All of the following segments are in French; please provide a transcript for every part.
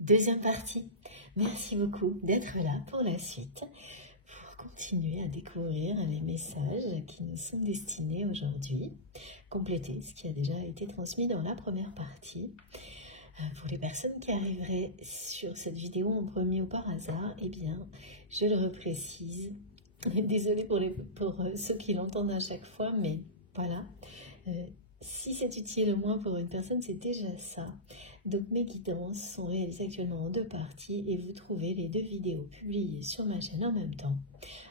Deuxième partie. Merci beaucoup d'être là pour la suite, pour continuer à découvrir les messages qui nous sont destinés aujourd'hui, compléter ce qui a déjà été transmis dans la première partie. Pour les personnes qui arriveraient sur cette vidéo en premier ou par hasard, eh bien, je le reprécise. Désolée pour ceux qui l'entendent à chaque fois, mais voilà. Si c'est utile au moins pour une personne, c'est déjà ça. Donc mes guidances sont réalisées actuellement en 2 parties et vous trouvez les 2 vidéos publiées sur ma chaîne en même temps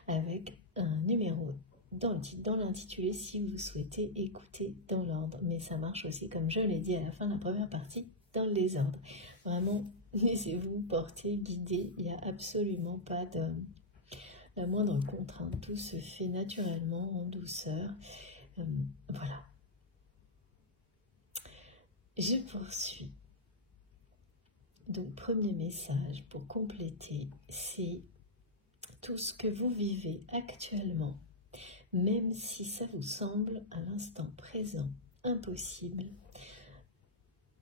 avec un numéro dans le titre, dans l'intitulé si vous souhaitez écouter dans l'ordre. Mais ça marche aussi, comme je l'ai dit à la fin de la première partie, dans le désordre. Vraiment, laissez-vous porter, guider. Il n'y a absolument pas de la moindre contrainte. Tout se fait naturellement, en douceur. Voilà. Je poursuis. Donc, premier message pour compléter, c'est tout ce que vous vivez actuellement, même si ça vous semble à l'instant présent impossible,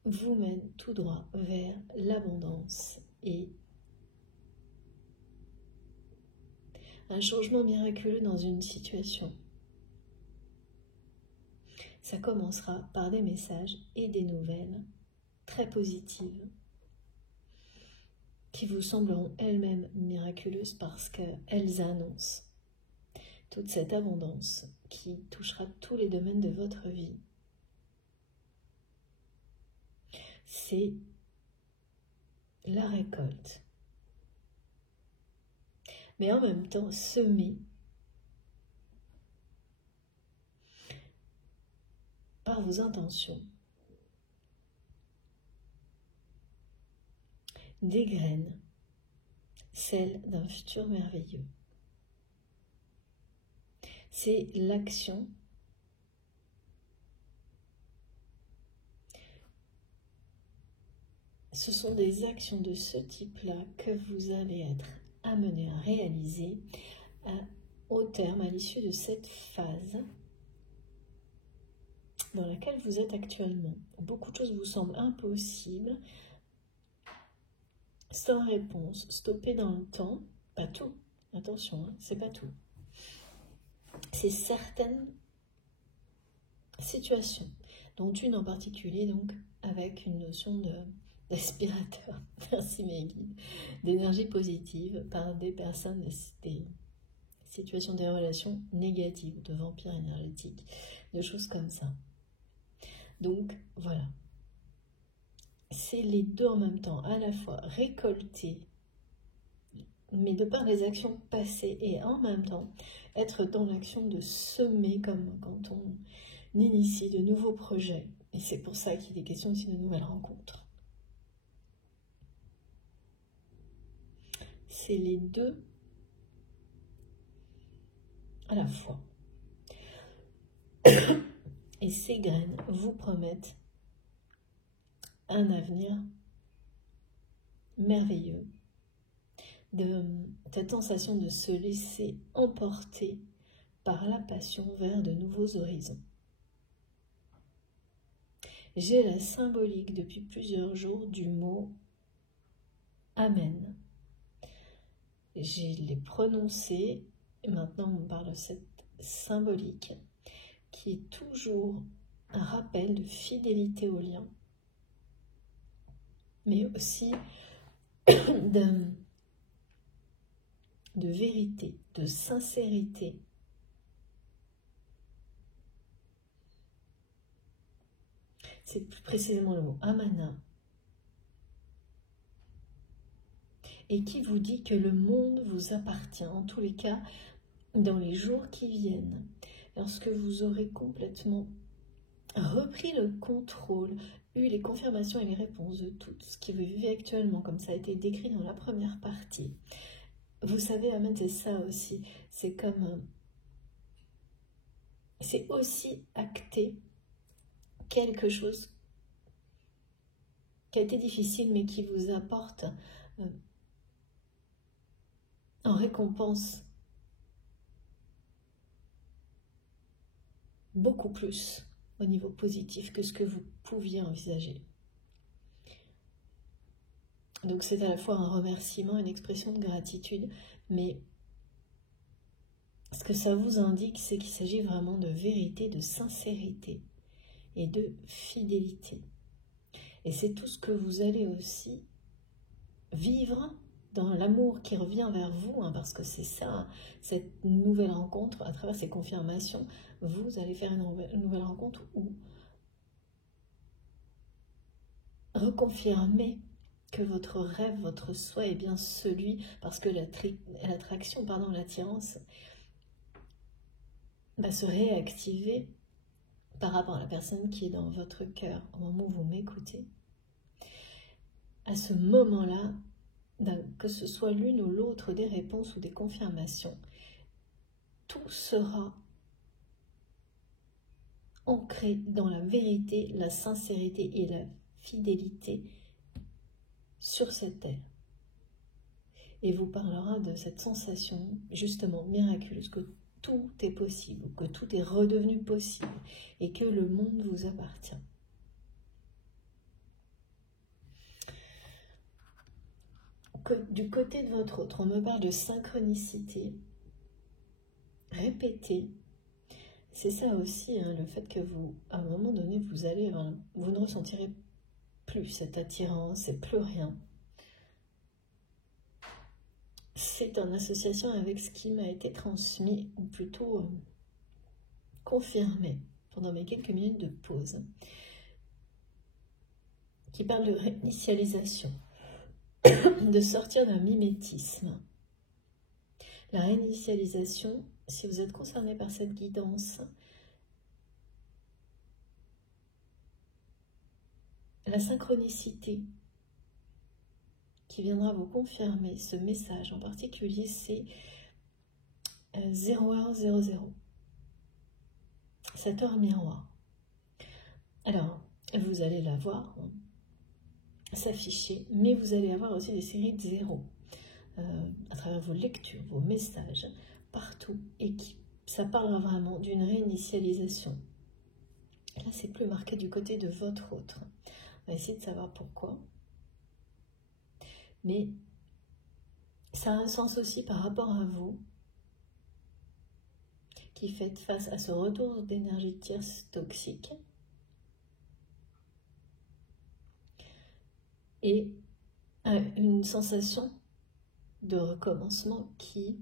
vous mène tout droit vers l'abondance et un changement miraculeux dans une situation. Ça commencera par des messages et des nouvelles très positives qui vous sembleront elles-mêmes miraculeuses parce qu'elles annoncent toute cette abondance qui touchera tous les domaines de votre vie. C'est la récolte. Mais en même temps, semée par vos intentions. Des graines, celles d'un futur merveilleux. C'est l'action ce sont des actions de ce type-là que vous allez être amené à réaliser au terme, à l'issue de cette phase dans laquelle vous êtes actuellement. Beaucoup de choses vous semblent impossibles, sans réponse, stoppées dans le temps. Pas tout, attention, hein, c'est pas tout. C'est certaines situations, dont une en particulier, donc, avec une notion d'aspirateur, merci mes guides, d'énergie positive par des personnes, des situations, des relations négatives, de vampires énergétiques, de choses comme ça. Donc, voilà. C'est les deux en même temps, à la fois récolter, mais de par des actions passées, et en même temps, être dans l'action de semer, comme quand on initie de nouveaux projets. Et c'est pour ça qu'il est question aussi de nouvelles rencontres. C'est les deux à la fois. Et ces graines vous promettent un avenir merveilleux, de cette sensation de se laisser emporter par la passion vers de nouveaux horizons. J'ai la symbolique depuis plusieurs jours du mot Amen. Je l'ai prononcé, et maintenant on parle de cette symbolique qui est toujours un rappel de fidélité au lien, mais aussi de vérité, de sincérité. C'est plus précisément le mot Amana, et qui vous dit que le monde vous appartient, en tous les cas, dans les jours qui viennent, lorsque vous aurez complètement repris le contrôle, eu les confirmations et les réponses de tout ce que vous vivez actuellement, comme ça a été décrit dans la première partie. Vous savez, Amen, c'est ça aussi. C'est comme... c'est aussi acter quelque chose qui a été difficile, mais qui vous apporte en récompense beaucoup plus au niveau positif que ce que vous pouviez envisager. Donc c'est à la fois un remerciement, une expression de gratitude, mais ce que ça vous indique, c'est qu'il s'agit vraiment de vérité, de sincérité et de fidélité. Et c'est tout ce que vous allez aussi vivre dans l'amour qui revient vers vous, parce que c'est ça, cette nouvelle rencontre, à travers ces confirmations, vous allez faire une nouvelle rencontre où reconfirmer que votre rêve, votre souhait est bien celui, parce que l'attraction, l'attirance va se réactiver par rapport à la personne qui est dans votre cœur au moment où vous m'écoutez. À ce moment-là, que ce soit l'une ou l'autre des réponses ou des confirmations, tout sera ancré dans la vérité, la sincérité et la fidélité sur cette terre. Et vous parlera de cette sensation justement miraculeuse que tout est possible, que tout est redevenu possible et que le monde vous appartient. Du côté de votre autre, on me parle de synchronicité. Répétez. C'est ça aussi, le fait que vous, à un moment donné, vous ne ressentirez plus cette attirance et plus rien. C'est en association avec ce qui m'a été transmis, ou plutôt confirmé pendant mes quelques minutes de pause, qui parle de réinitialisation, de sortir d'un mimétisme. La réinitialisation, si vous êtes concerné par cette guidance, la synchronicité qui viendra vous confirmer ce message en particulier, c'est 0100, cette heure miroir. Alors, vous allez la voir s'afficher, mais vous allez avoir aussi des séries de zéros à travers vos lectures, vos messages, partout, et ça parlera vraiment d'une réinitialisation. Là, c'est plus marqué du côté de votre autre. On va essayer de savoir pourquoi. Mais ça a un sens aussi par rapport à vous, qui faites face à ce retour d'énergie tierce toxique et à une sensation de recommencement qui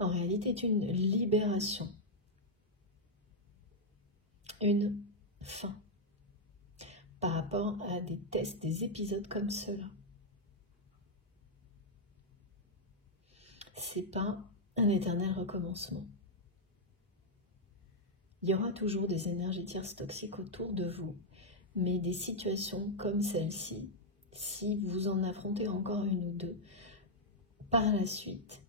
en réalité est une libération, une fin par rapport à des tests, des épisodes comme ceux-là. C'est pas un éternel recommencement. Il y aura toujours des énergies tierces toxiques autour de vous, mais des situations comme celle-ci, si vous en affrontez encore une ou deux, par la suite,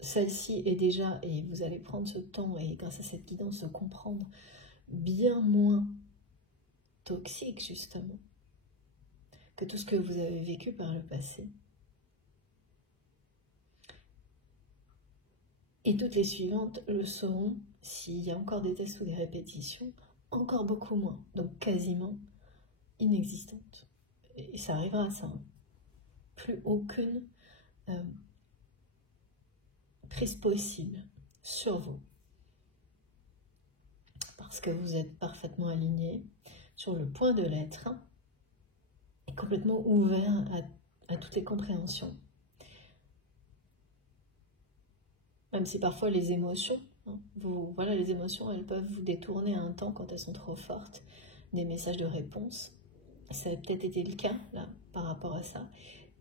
celle-ci est déjà, et vous allez prendre ce temps, et grâce à cette guidance, de comprendre, bien moins toxique, justement, que tout ce que vous avez vécu par le passé. Et toutes les suivantes le seront, s'il y a encore des tests ou des répétitions, encore beaucoup moins, donc quasiment inexistantes. Et ça arrivera à ça. Plus aucune prise possible sur vous. Parce que vous êtes parfaitement aligné sur le point de l'être et complètement ouvert à toutes les compréhensions. Même si parfois les émotions, les émotions, elles peuvent vous détourner un temps quand elles sont trop fortes, des messages de réponse. Ça a peut-être été le cas, là, par rapport à ça.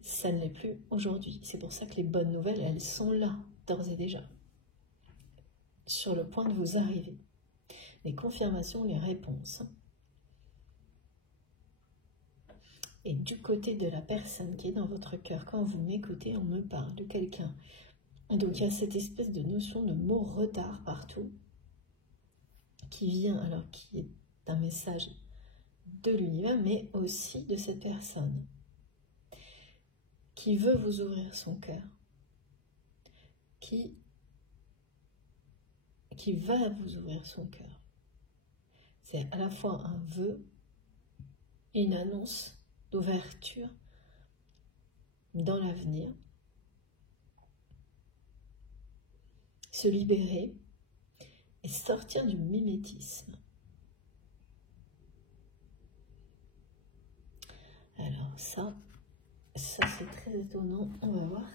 Ça ne l'est plus aujourd'hui. C'est pour ça que les bonnes nouvelles, elles sont là, d'ores et déjà, sur le point de vous arriver. Les confirmations, les réponses. Et du côté de la personne qui est dans votre cœur, quand vous m'écoutez, on me parle de quelqu'un. Donc il y a cette espèce de notion de mot retard partout, qui vient, alors qui est un message de l'univers, mais aussi de cette personne qui veut vous ouvrir son cœur, qui va vous ouvrir son cœur. C'est à la fois un vœu et une annonce d'ouverture dans l'avenir. Se libérer et sortir du mimétisme. Alors ça c'est très étonnant. On va voir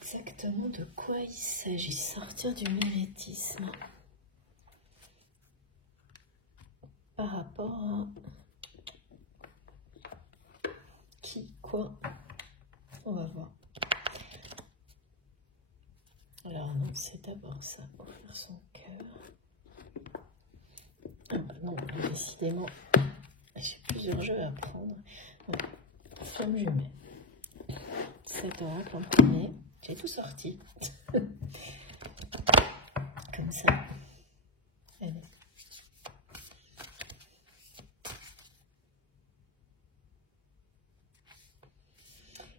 exactement de quoi il s'agit. Sortir du mimétisme. Par rapport à qui, quoi, on va voir. Alors non, c'est d'abord ça, ouvrir son cœur. Ah bah non, décidément, j'ai plusieurs jeux à prendre. Bon, flamme jumelle. Cet oracle en premier, j'ai tout sorti. Comme ça. Allez.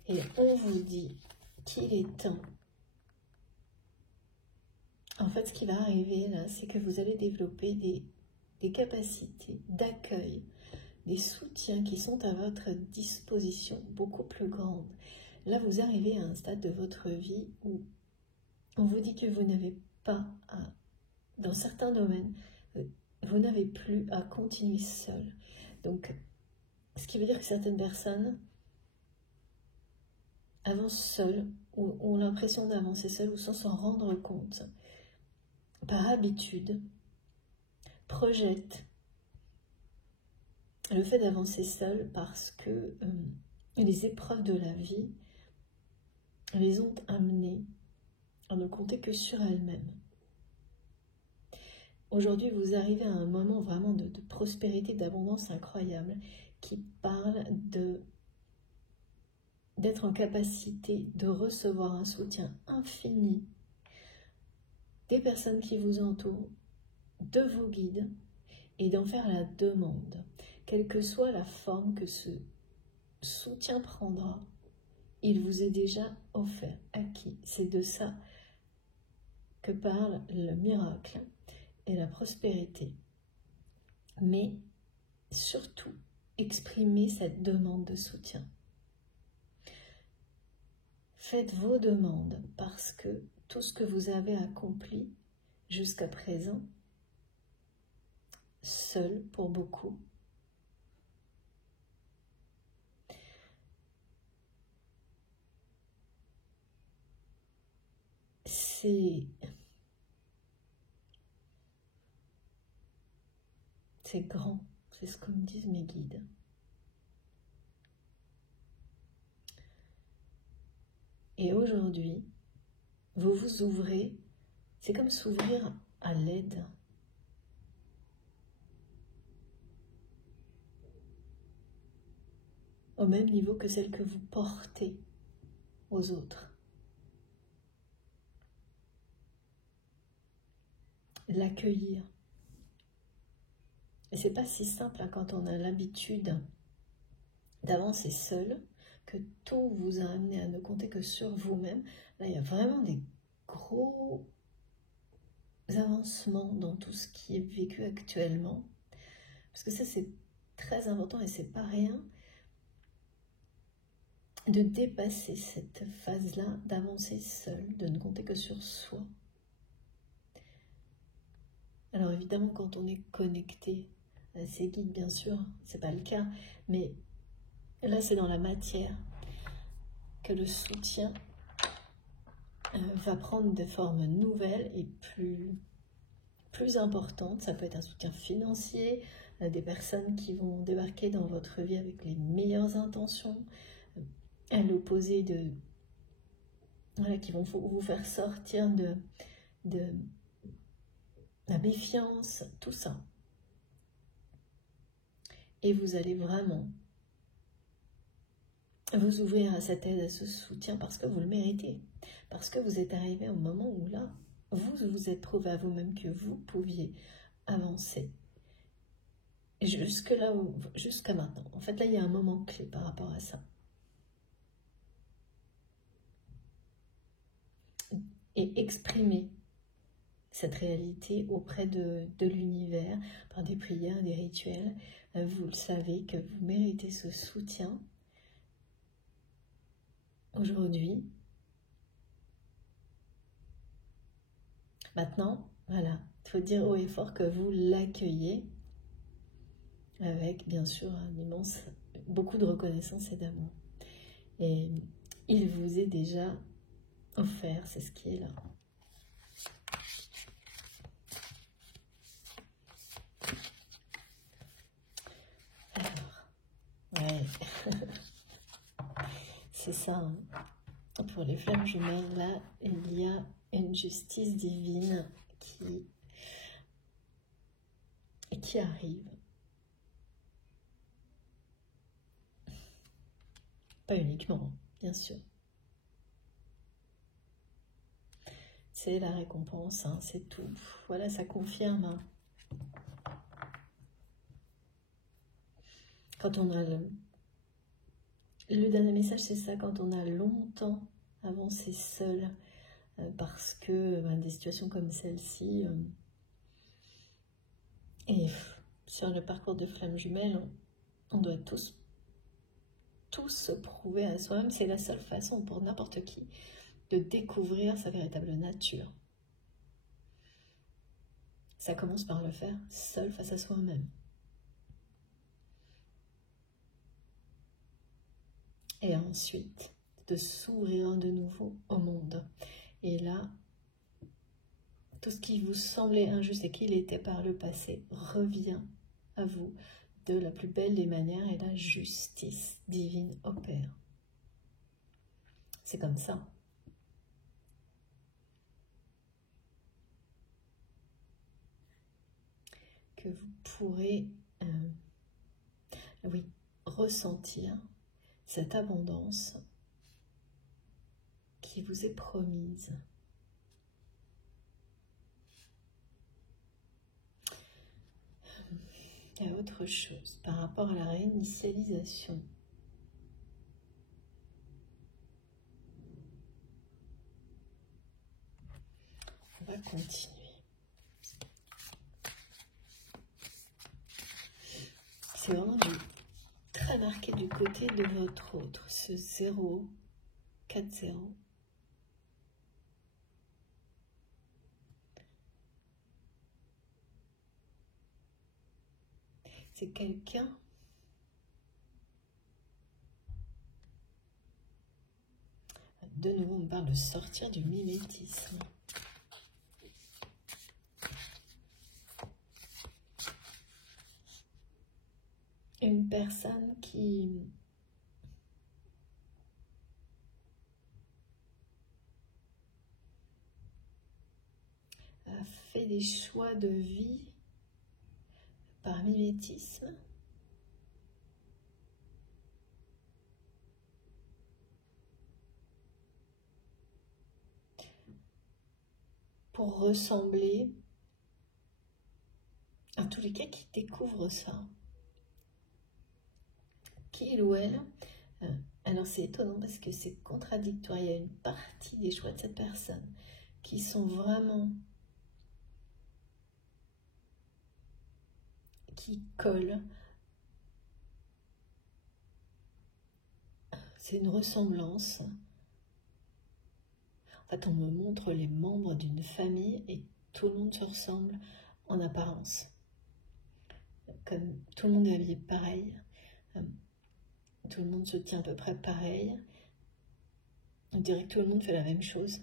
Et on vous dit qu'il est temps. En fait, ce qui va arriver là, c'est que vous allez développer des capacités d'accueil, des soutiens qui sont à votre disposition beaucoup plus grandes. Là, vous arrivez à un stade de votre vie où on vous dit que vous n'avez pas à, dans certains domaines, vous n'avez plus à continuer seul. Donc, ce qui veut dire que certaines personnes avancent seules, ou ont l'impression d'avancer seules, ou sans s'en rendre compte, par habitude, projettent le fait d'avancer seul parce que les épreuves de la vie les ont amenées à ne compter que sur elles-mêmes. Aujourd'hui, vous arrivez à un moment vraiment de prospérité, d'abondance incroyable qui parle d'être en capacité de recevoir un soutien infini des personnes qui vous entourent, de vos guides, et d'en faire la demande, quelle que soit la forme que ce soutien prendra. Il vous est déjà offert, acquis. C'est de ça que parle le miracle et la prospérité. Mais surtout, exprimez cette demande de soutien. Faites vos demandes parce que tout ce que vous avez accompli jusqu'à présent, seul pour beaucoup, c'est grand, c'est ce que me disent mes guides. Et aujourd'hui, vous vous ouvrez, c'est comme s'ouvrir à l'aide. Au même niveau que celle que vous portez aux autres. L'accueillir. Et c'est pas si simple hein, quand on a l'habitude d'avancer seul, que tout vous a amené à ne compter que sur vous-même. Là, il y a vraiment des gros avancements dans tout ce qui est vécu actuellement. Parce que ça, c'est très important et c'est pas rien de dépasser cette phase-là, d'avancer seul, de ne compter que sur soi. Alors évidemment, quand on est connecté à ses guides, bien sûr, c'est pas le cas, mais là, c'est dans la matière que le soutien va prendre des formes nouvelles et plus importantes. Ça peut être un soutien financier, des personnes qui vont débarquer dans votre vie avec les meilleures intentions, à l'opposé de... Voilà, qui vont vous faire sortir de la méfiance, tout ça. Et vous allez vraiment vous ouvrir à cette aide, à ce soutien, parce que vous le méritez. Parce que vous êtes arrivé au moment où là, vous vous êtes prouvé à vous-même que vous pouviez avancer. Jusqu'à maintenant. En fait, là, il y a un moment clé par rapport à ça. Et exprimer cette réalité auprès de l'univers, par des prières, des rituels. Vous le savez que vous méritez ce soutien aujourd'hui. Maintenant, voilà, il faut dire haut et fort que vous l'accueillez avec, bien sûr, beaucoup de reconnaissance et d'amour. Et il vous est déjà offert, c'est ce qui est là. Alors, ouais, c'est ça. Hein. Pour les flammes jumelles, là, il y a une justice divine qui arrive. Pas uniquement, bien sûr. C'est la récompense, hein, c'est tout. Voilà, ça confirme. Hein. Quand on a le dernier message, c'est ça, quand on a longtemps avancé seul, parce que des situations comme celle-ci, et sur le parcours de flammes jumelles, on doit tous se prouver à soi-même. C'est la seule façon pour n'importe qui de découvrir sa véritable nature. Ça commence par le faire seul face à soi-même. Et ensuite, de s'ouvrir de nouveau au monde. Et là, tout ce qui vous semblait injuste et qui l'était par le passé revient à vous de la plus belle des manières et la justice divine opère. C'est comme ça. Que vous pourrez ressentir cette abondance qui vous est promise. Il y a autre chose par rapport à la réinitialisation. On va continuer. C'est vraiment très marqué du côté de votre autre, ce 0, 4, 0. C'est quelqu'un de nouveau, on parle de sortir du mimétisme. Une personne qui a fait des choix de vie par mimétisme. Pour ressembler, en tous les cas, qui découvre ça. Qu'il ou elle, alors c'est étonnant parce que c'est contradictoire. Il y a une partie des choix de cette personne qui sont vraiment, qui collent. C'est une ressemblance. En fait, on me montre les membres d'une famille et tout le monde se ressemble en apparence. Comme tout le monde est habillé pareil, tout le monde se tient à peu près pareil. On dirait que tout le monde fait la même chose.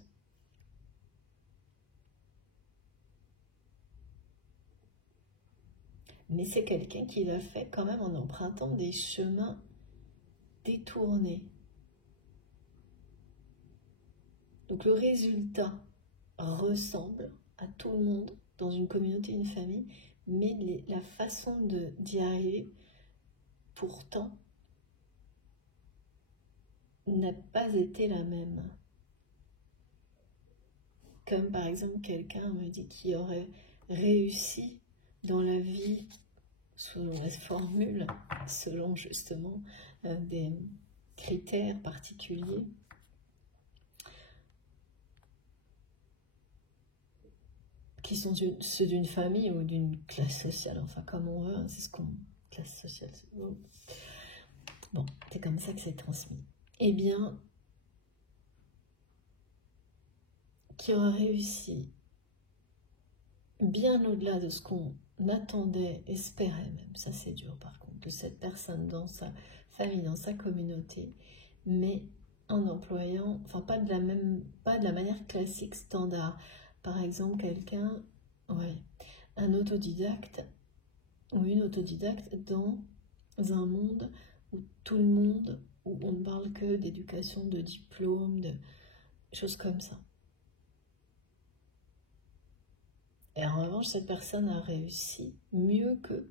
Mais c'est quelqu'un qui l'a fait quand même en empruntant des chemins détournés. Donc le résultat ressemble à tout le monde dans une communauté, une famille, mais la façon d'y arriver, pourtant, n'a pas été la même. Comme par exemple quelqu'un me dit qu'il aurait réussi dans la vie selon la formule, selon justement des critères particuliers. qui sont ceux d'une famille ou d'une classe sociale, enfin comme on veut, hein, c'est ce qu'on... classe sociale, bon, c'est comme ça que c'est transmis. Eh bien, qui aura réussi bien au-delà de ce qu'on attendait, espérait même, ça c'est dur par contre, de cette personne dans sa famille, dans sa communauté, mais en employant, enfin pas de la manière classique standard. Par exemple, quelqu'un, ouais, un autodidacte ou une autodidacte dans un monde où tout le monde, où on ne parle que d'éducation, de diplôme, de choses comme ça. Et en revanche, cette personne a réussi mieux que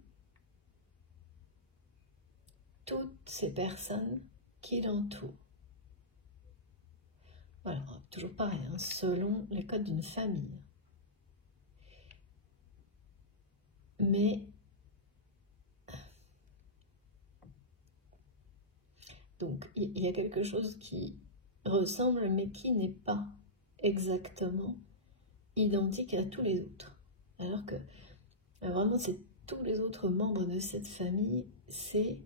toutes ces personnes qui l'entourent. Voilà, toujours pareil, hein, selon les codes d'une famille. Mais, donc, il y a quelque chose qui ressemble, mais qui n'est pas exactement identique à tous les autres. Alors que, vraiment, c'est tous les autres membres de cette famille, c'est...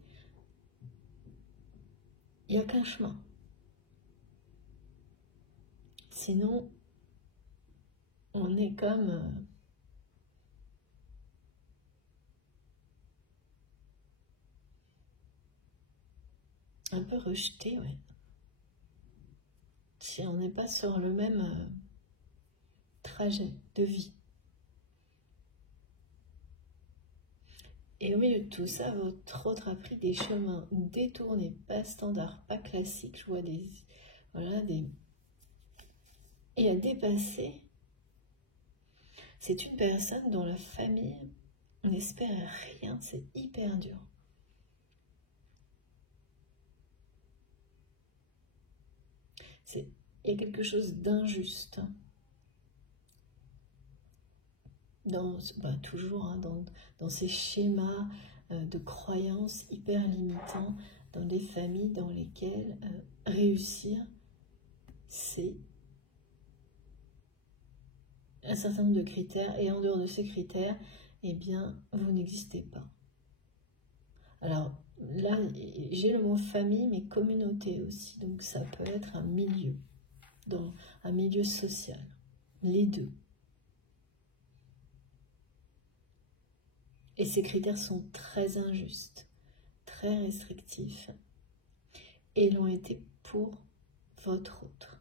Il n'y a qu'un chemin. Sinon, on est comme... un peu rejeté, ouais. Si on n'est pas sur le même trajet de vie. Et au milieu de tout ça, votre autre a pris des chemins détournés, pas standards, pas classiques. Je vois des... Voilà, des... Et à dépasser, c'est une personne dont la famille n'espère rien, c'est hyper dur. Il y a quelque chose d'injuste. Toujours hein, dans ces schémas de croyances hyper limitants, dans les familles dans lesquelles réussir, c'est un certain nombre de critères, et en dehors de ces critères, eh bien, vous n'existez pas. Alors là, j'ai le mot famille, mais communauté aussi, donc ça peut être un milieu, dans un milieu social, les deux. Et ces critères sont très injustes, très restrictifs, et l'ont été pour votre autre.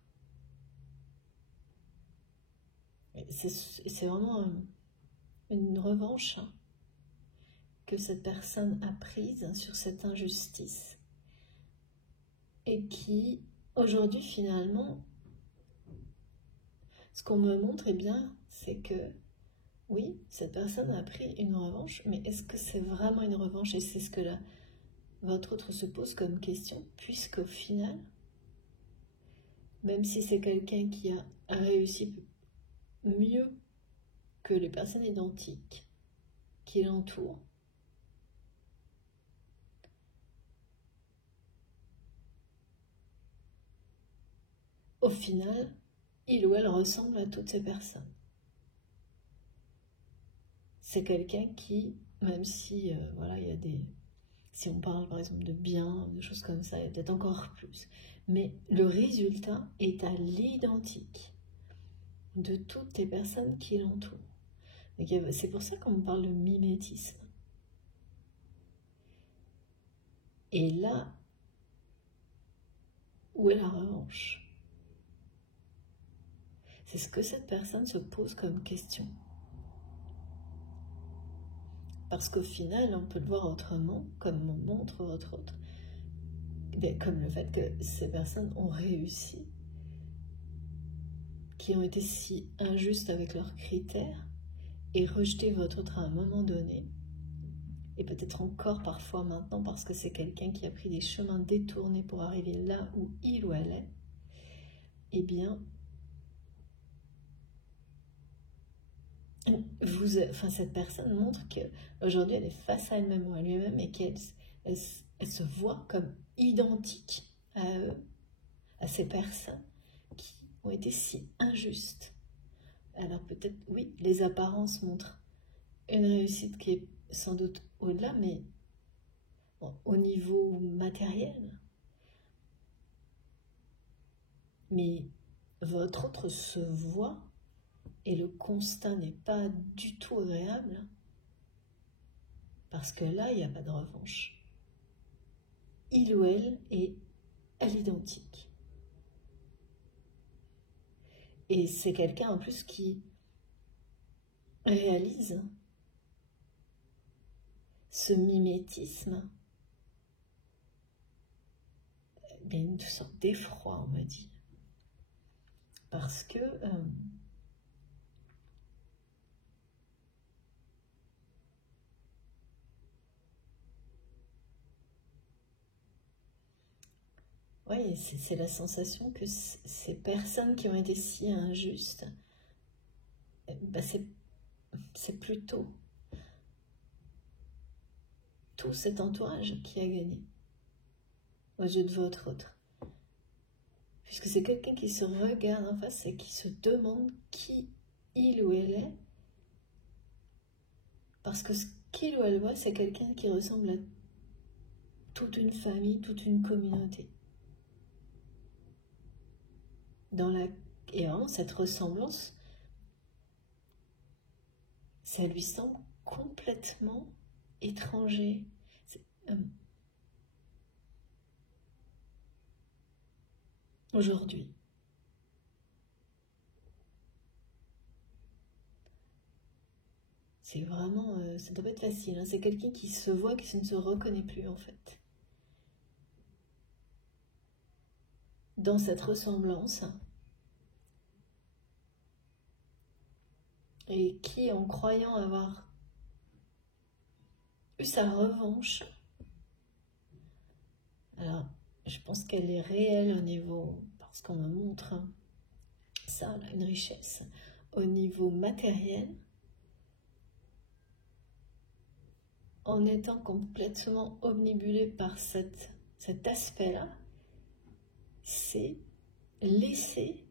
C'est vraiment une revanche que cette personne a prise sur cette injustice, et qui, aujourd'hui, finalement, ce qu'on me montre, eh bien, c'est que oui, cette personne a pris une revanche, mais est-ce que c'est vraiment une revanche? Et c'est ce que votre autre se pose comme question, puisqu'au final, même si c'est quelqu'un qui a réussi mieux que les personnes identiques qui l'entourent, au final, il ou elle ressemble à toutes ces personnes. C'est quelqu'un qui, même si, voilà, il y a des... Si on parle par exemple de biens, de choses comme ça, il y a peut-être encore plus. Mais le résultat est à l'identique de toutes les personnes qui l'entourent. C'est pour ça qu'on parle de mimétisme. Et là, où est la revanche? C'est ce que cette personne se pose comme question. Parce qu'au final, on peut le voir autrement, comme on montre votre autre. Comme le fait que ces personnes ont réussi, qui ont été si injustes avec leurs critères, et rejeté votre autre à un moment donné, et peut-être encore parfois maintenant, parce que c'est quelqu'un qui a pris des chemins détournés pour arriver là où il ou elle est, eh bien, cette personne montre qu'aujourd'hui elle est face à elle-même ou à lui-même, et qu'elle se voit comme identique à eux, à ces personnes qui ont été si injustes Alors peut-être, oui, les apparences montrent une réussite qui est sans doute au-delà, mais bon, au niveau matériel. Mais votre autre se voit et le constat n'est pas du tout agréable parce que là, il n'y a pas de revanche. Il ou elle est à l'identique. Et c'est quelqu'un en plus qui réalise ce mimétisme. Il y a une sorte d'effroi, on me dit. Parce que oui, c'est la sensation que ces personnes qui ont été si injustes, bah c'est plutôt tout cet entourage qui a gagné au jeu de votre autre. Puisque c'est quelqu'un qui se regarde en face et qui se demande qui il ou elle est. Parce que ce qu'il ou elle voit, c'est quelqu'un qui ressemble à toute une famille, toute une communauté. Et vraiment, cette ressemblance, ça lui semble complètement étranger. Aujourd'hui. C'est vraiment, ça doit pas être facile, hein. C'est quelqu'un qui se voit, qui ne se reconnaît plus en fait. Dans cette ressemblance. Et qui, en croyant avoir eu sa revanche, alors je pense qu'elle est réelle au niveau, parce qu'on me montre ça, là, une richesse, au niveau matériel, en étant complètement omnibulé par cet aspect-là, c'est laisser,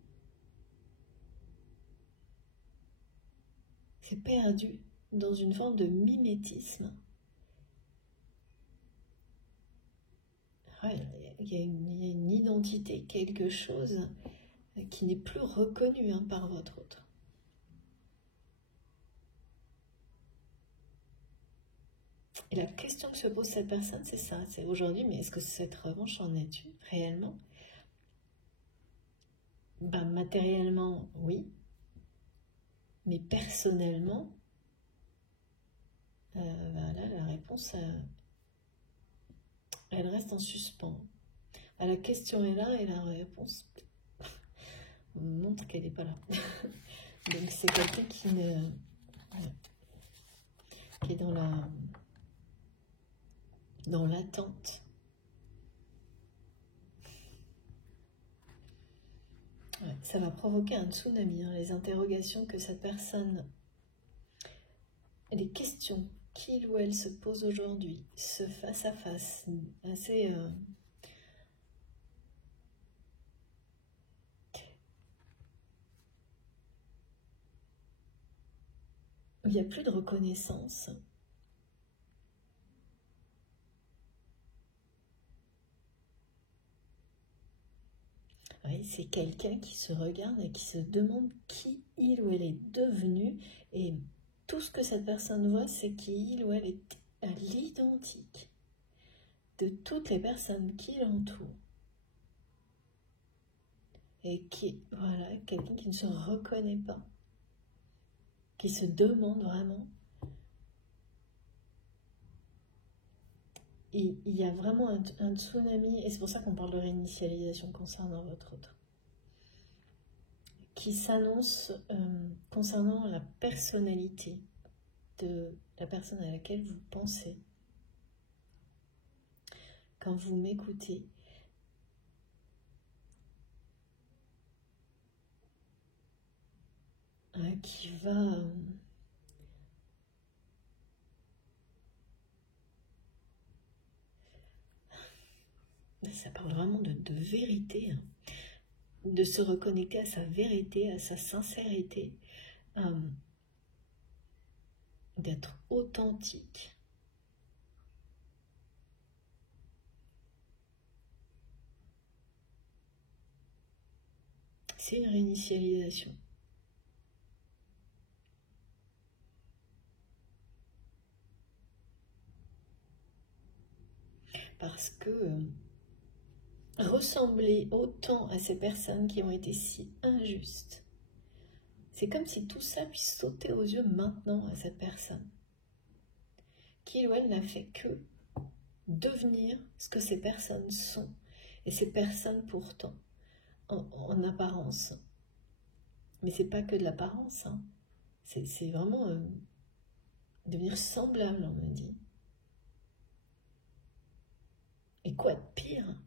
c'est perdu dans une forme de mimétisme. Il y a une identité, quelque chose qui n'est plus reconnu par votre autre. Et la question que se pose cette personne, c'est ça, c'est aujourd'hui, mais est-ce que cette revanche en est une réellement? Ben, matériellement, oui, mais personnellement, voilà, la réponse, elle reste en suspens. La question est là et la réponse montre qu'elle n'est pas là. Donc c'est quelqu'un qui est dans l'attente. Ouais, ça va provoquer un tsunami, hein, les interrogations que cette personne, les questions qu'il ou elle se pose aujourd'hui, ce face à face, assez il n'y a plus de reconnaissance. Oui, c'est quelqu'un qui se regarde et qui se demande qui il ou elle est devenu, et tout ce que cette personne voit, c'est qu'il ou elle est à l'identique de toutes les personnes qui l'entourent. Et qui, voilà, quelqu'un qui ne se reconnaît pas, qui se demande vraiment. Il y a vraiment un tsunami, et c'est pour ça qu'on parle de réinitialisation concernant votre autre, qui s'annonce concernant la personnalité de la personne à laquelle vous pensez quand vous m'écoutez. Qui va ça parle vraiment de vérité, hein, de se reconnecter à sa vérité, à sa sincérité, d'être authentique. C'est une réinitialisation. Parce que ressembler autant à ces personnes qui ont été si injustes, c'est comme si tout ça puisse sauter aux yeux maintenant à cette personne. Qu'il ou elle n'a fait que devenir ce que ces personnes sont. Et ces personnes pourtant, en apparence, mais c'est pas que de l'apparence, hein. C'est vraiment devenir semblable, on me dit. Et quoi de pire?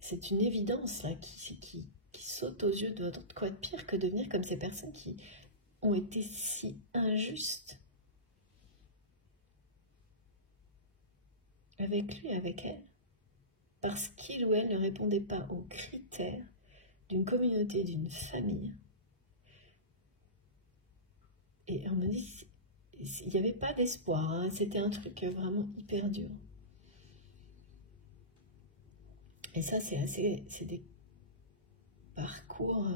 C'est une évidence là qui saute aux yeux de votre. Quoi de pire que devenir comme ces personnes qui ont été si injustes avec lui, avec elle, parce qu'il ou elle ne répondait pas aux critères d'une communauté, d'une famille. Et on me dit, il n'y avait pas d'espoir, hein. C'était un truc vraiment hyper dur. Et ça, c'est des parcours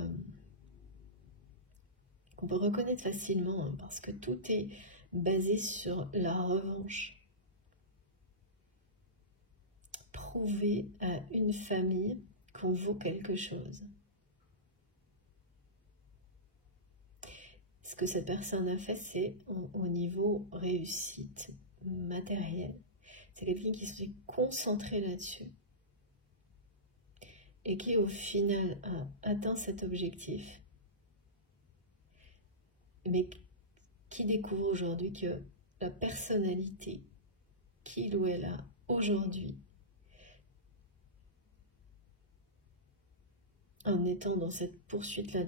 qu'on peut reconnaître facilement, hein, parce que tout est basé sur la revanche. Prouver à une famille qu'on vaut quelque chose. Ce que cette personne a fait, c'est au niveau réussite matérielle. C'est quelqu'un qui s'est concentré là-dessus et qui au final a atteint cet objectif, mais qui découvre aujourd'hui que la personnalité qu'il ou elle a aujourd'hui, en étant dans cette poursuite-là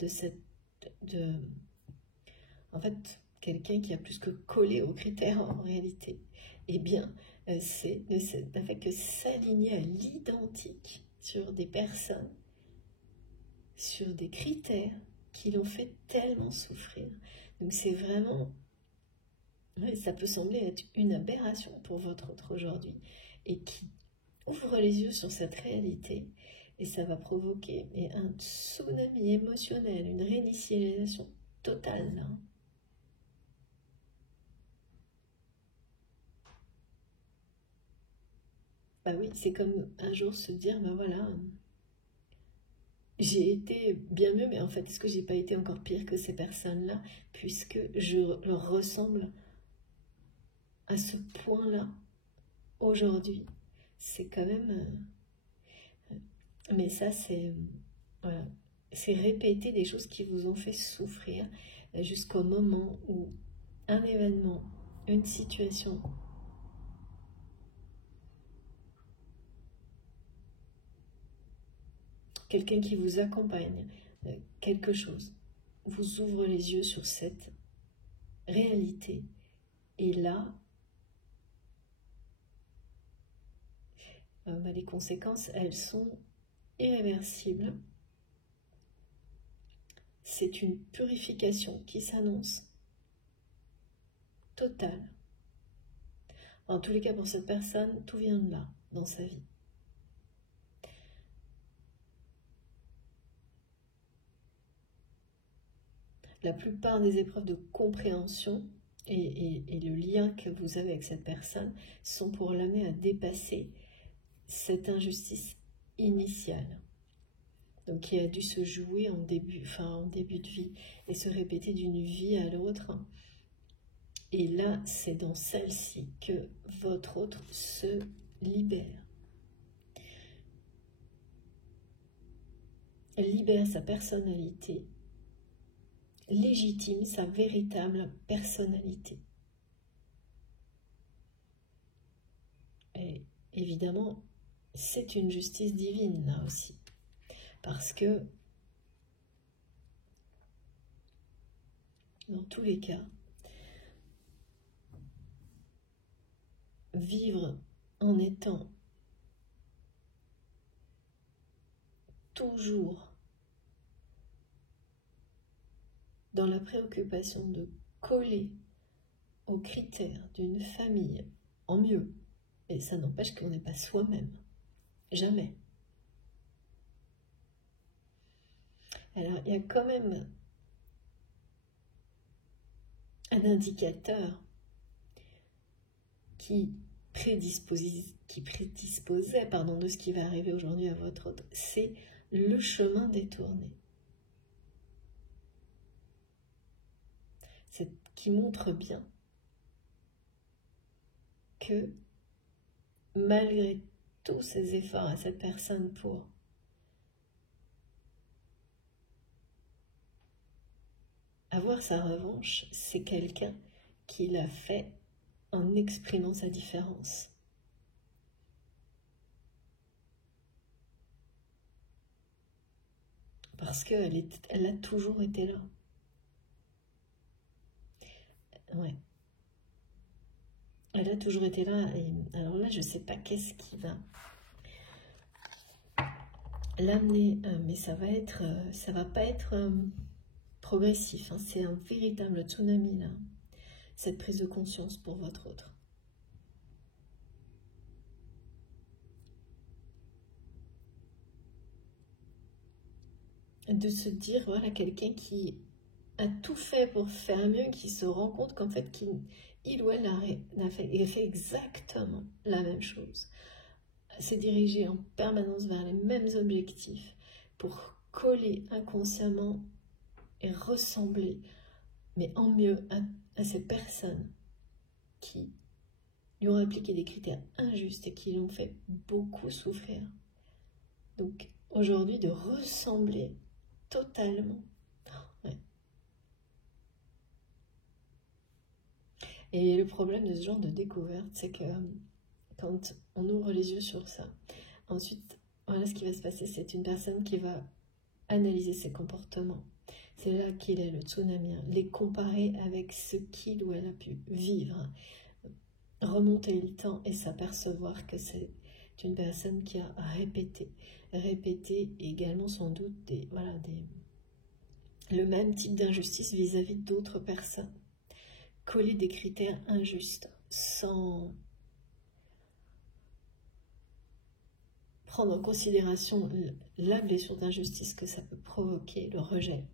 en fait, quelqu'un qui a plus que collé aux critères en réalité, eh bien, c'est n'a fait que s'aligner à l'identique sur des personnes, sur des critères qui l'ont fait tellement souffrir. Donc c'est vraiment, ça peut sembler être une aberration pour votre autre aujourd'hui, et qui ouvre les yeux sur cette réalité, et ça va provoquer un tsunami émotionnel, une réinitialisation totale, là. Bah oui, c'est comme un jour se dire, ben voilà, j'ai été bien mieux, mais en fait, est-ce que j'ai pas été encore pire que ces personnes-là, puisque je leur ressemble à ce point-là aujourd'hui? C'est quand même... mais ça, c'est... voilà. C'est répéter des choses qui vous ont fait souffrir jusqu'au moment où un événement, une situation... quelqu'un qui vous accompagne, quelque chose, vous ouvre les yeux sur cette réalité. Et là, les conséquences, elles sont irréversibles. C'est une purification qui s'annonce totale. En tous les cas, pour cette personne, tout vient de là, dans sa vie. La plupart des épreuves de compréhension et le lien que vous avez avec cette personne sont pour l'amener à dépasser cette injustice initiale, donc qui a dû se jouer en début de vie et se répéter d'une vie à l'autre. Et là, c'est dans celle-ci que votre autre se libère. Elle libère sa personnalité, légitime sa véritable personnalité. Et évidemment, c'est une justice divine là aussi, parce que dans tous les cas, vivre en étant toujours dans la préoccupation de coller aux critères d'une famille en mieux. Et ça n'empêche qu'on n'est pas soi-même. Jamais. Alors, il y a quand même un indicateur qui prédisposait de ce qui va arriver aujourd'hui à votre autre. C'est le chemin détourné. C'est qui montre bien que malgré tous ces efforts à cette personne pour avoir sa revanche, c'est quelqu'un qui l'a fait en exprimant sa différence. Parce qu'elle a toujours été là. Ouais. Elle a toujours été là. Et alors là, je ne sais pas qu'est-ce qui va l'amener, mais ça va pas être progressif. Hein. C'est un véritable tsunami là. Cette prise de conscience pour votre autre. De se dire, voilà, quelqu'un qui a tout fait pour faire mieux, qui se rend compte qu'en fait, il ou elle a fait exactement la même chose. S'est dirigé en permanence vers les mêmes objectifs pour coller inconsciemment et ressembler, mais en mieux, à ces personnes qui lui ont appliqué des critères injustes et qui l'ont fait beaucoup souffrir. Donc aujourd'hui, de ressembler totalement. Ouais. Et le problème de ce genre de découverte, c'est que quand on ouvre les yeux sur ça, ensuite, voilà ce qui va se passer, c'est une personne qui va analyser ses comportements. C'est là qu'il est le tsunami, hein. Les comparer avec ce qu'il ou elle a pu vivre, remonter le temps et s'apercevoir que c'est une personne qui a répété également sans doute le même type d'injustice vis-à-vis d'autres personnes. Coller des critères injustes sans prendre en considération la blessure d'injustice que ça peut provoquer, le rejet.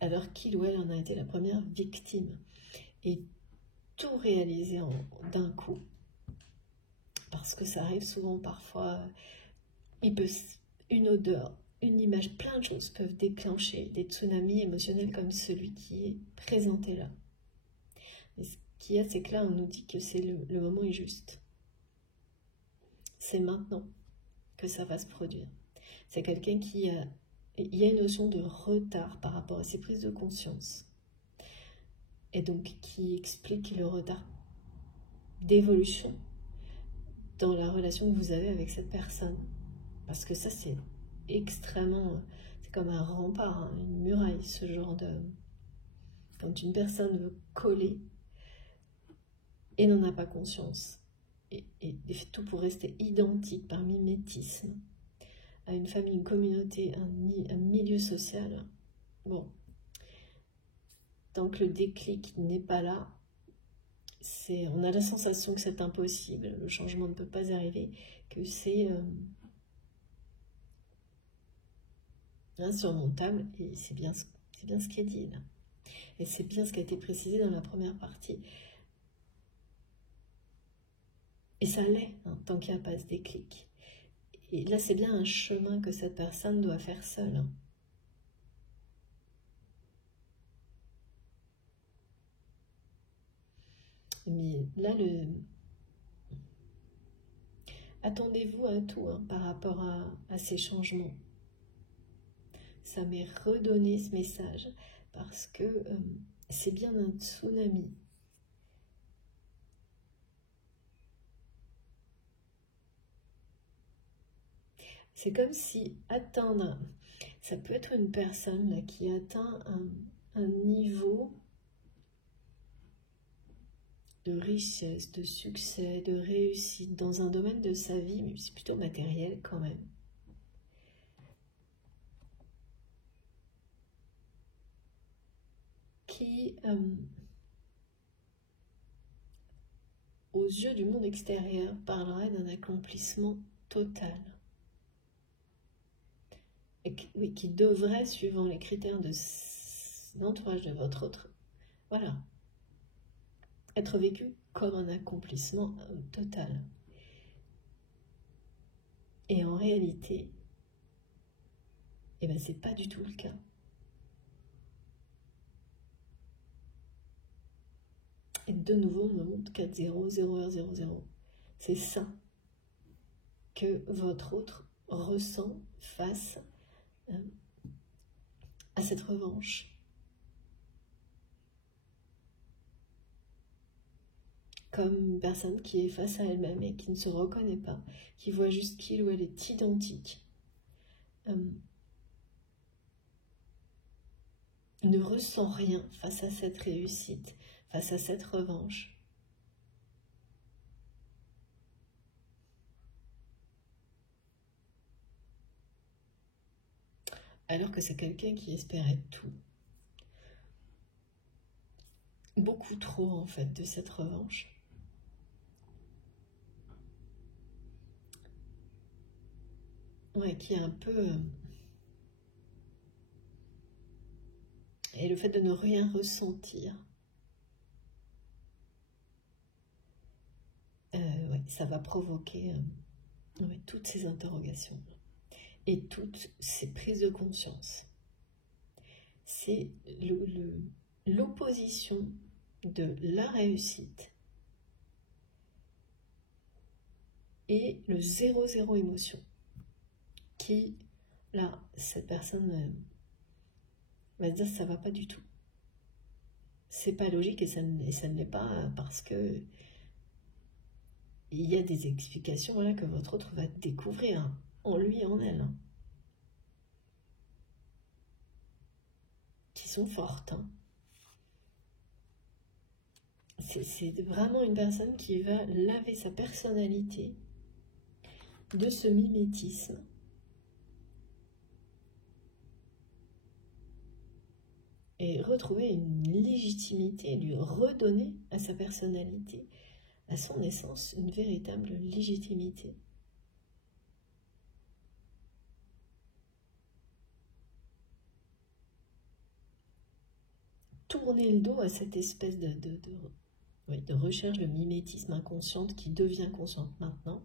Alors qu'il ou elle en a été la première victime. Et tout réaliser d'un coup. Parce que ça arrive souvent, parfois, une odeur, une image, plein de choses peuvent déclencher des tsunamis émotionnels comme celui qui est présenté là. Mais ce qu'il y a, c'est que là, on nous dit que c'est le moment est juste. C'est maintenant que ça va se produire. C'est quelqu'un qui a... Il y a une notion de retard par rapport à ses prises de conscience. Et donc, qui explique le retard d'évolution dans la relation que vous avez avec cette personne. Parce que ça, c'est extrêmement... C'est comme un rempart, hein, une muraille, ce genre de... Quand une personne veut coller et n'en a pas conscience, et fait tout pour rester identique par mimétisme à une famille, une communauté, un milieu social, bon, tant que le déclic n'est pas là, on a la sensation que c'est impossible, le changement ne peut pas arriver, que c'est insurmontable, et c'est bien ce qui est dit là. Et c'est bien ce qui a été précisé dans la première partie. Et ça l'est, hein, tant qu'il n'y a pas ce déclic. Et là, c'est bien un chemin que cette personne doit faire seule. Hein. Mais là, attendez-vous à tout hein, par rapport à ces changements. Ça m'est redonné ce message parce que c'est bien un tsunami. C'est comme si atteindre, ça peut être une personne là, qui atteint un niveau de richesse, de succès, de réussite dans un domaine de sa vie, mais c'est plutôt matériel quand même. qui, aux yeux du monde extérieur, parlerait d'un accomplissement total. Et qui devrait, suivant les critères de l'entourage de votre autre, voilà, être vécu comme un accomplissement total. Et en réalité, eh ben, c'est pas du tout le cas. Et de nouveau, on me montre 4 0 0 1 0 0. C'est ça que votre autre ressent face à cette revanche. Comme une personne qui est face à elle-même et qui ne se reconnaît pas, qui voit juste qu'il ou elle est identique, ne ressent rien face à cette réussite, face à cette revanche. Alors que c'est quelqu'un qui espérait tout. Beaucoup trop en fait de cette revanche. Ouais, qui est un peu... Et le fait de ne rien ressentir, ouais, ça va provoquer toutes ces interrogations et toutes ces prises de conscience. C'est l'opposition de la réussite et le 0-0 émotion qui, là, cette personne va se dire ça va pas du tout. C'est pas logique et ça ne l'est pas parce que il y a des explications voilà, que votre autre va découvrir en lui et en elle. Qui sont fortes. C'est vraiment une personne qui va laver sa personnalité de ce mimétisme. Et retrouver une légitimité, lui redonner à sa personnalité, à son essence, une véritable légitimité. Tourner le dos à cette espèce de recherche de mimétisme inconsciente qui devient consciente maintenant.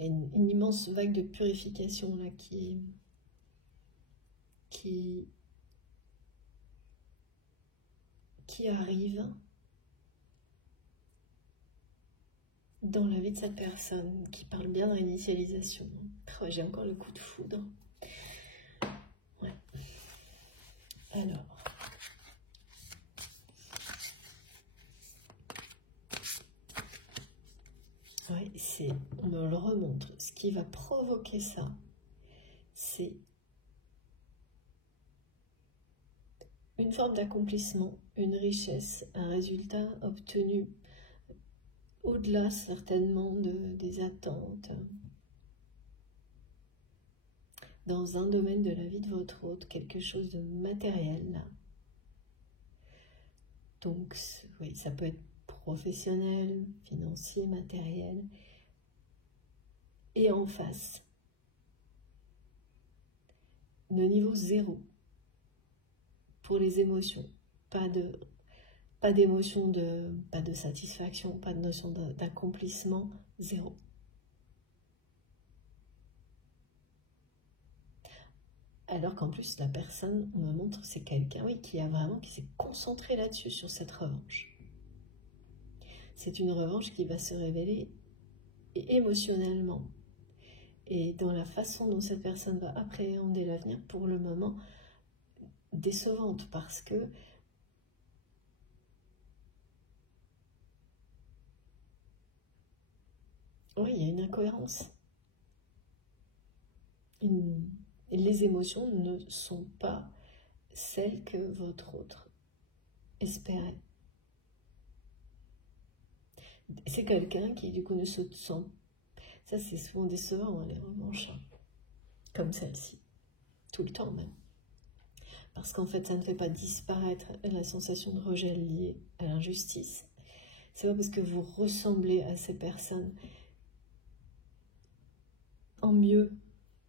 Et une immense vague de purification là qui arrive dans la vie de cette personne, qui parle bien de réinitialisation. Oh, j'ai encore le coup de foudre. Ouais. Alors. Ouais, on me le remontre. Ce qui va provoquer ça, c'est une forme d'accomplissement, une richesse, un résultat obtenu au-delà certainement des attentes, dans un domaine de la vie de votre autre, quelque chose de matériel. Donc, oui, ça peut être professionnel, financier, matériel, et en face, le niveau 0 pour les émotions, pas d'émotion, pas de satisfaction, pas de notion d'accomplissement, 0. Alors qu'en plus, la personne, on me montre, c'est quelqu'un, oui, qui s'est concentré là-dessus, sur cette revanche. C'est une revanche qui va se révéler émotionnellement et dans la façon dont cette personne va appréhender l'avenir, pour le moment décevante, parce que oui, il y a une incohérence. Les émotions ne sont pas celles que votre autre espérait. C'est quelqu'un qui du coup ne se sent... Ça c'est souvent décevant, hein, les revanches, comme celle-ci. tout le temps même. Parce qu'en fait, ça ne fait pas disparaître la sensation de rejet liée à l'injustice. C'est pas parce que vous ressemblez à ces personnes en mieux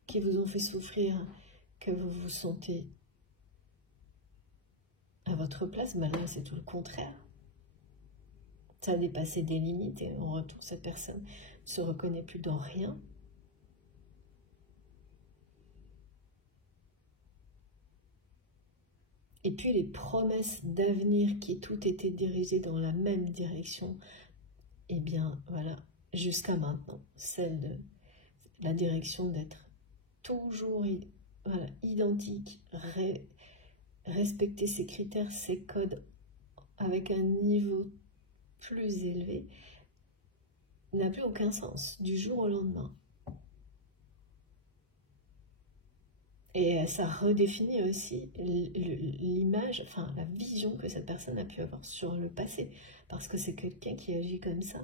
qui vous ont fait souffrir que vous vous sentez à votre place. Ben là, c'est tout le contraire. Ça a dépassé des limites et en retour, cette personne ne se reconnaît plus dans rien. Et puis les promesses d'avenir qui tout étaient dirigées dans la même direction, eh bien voilà, jusqu'à maintenant, celle de la direction d'être toujours voilà, identique, respecter ses critères, ses codes avec un niveau plus élevé, n'a plus aucun sens du jour au lendemain. Et ça redéfinit aussi l'image, enfin la vision que cette personne a pu avoir sur le passé. Parce que c'est quelqu'un qui agit comme ça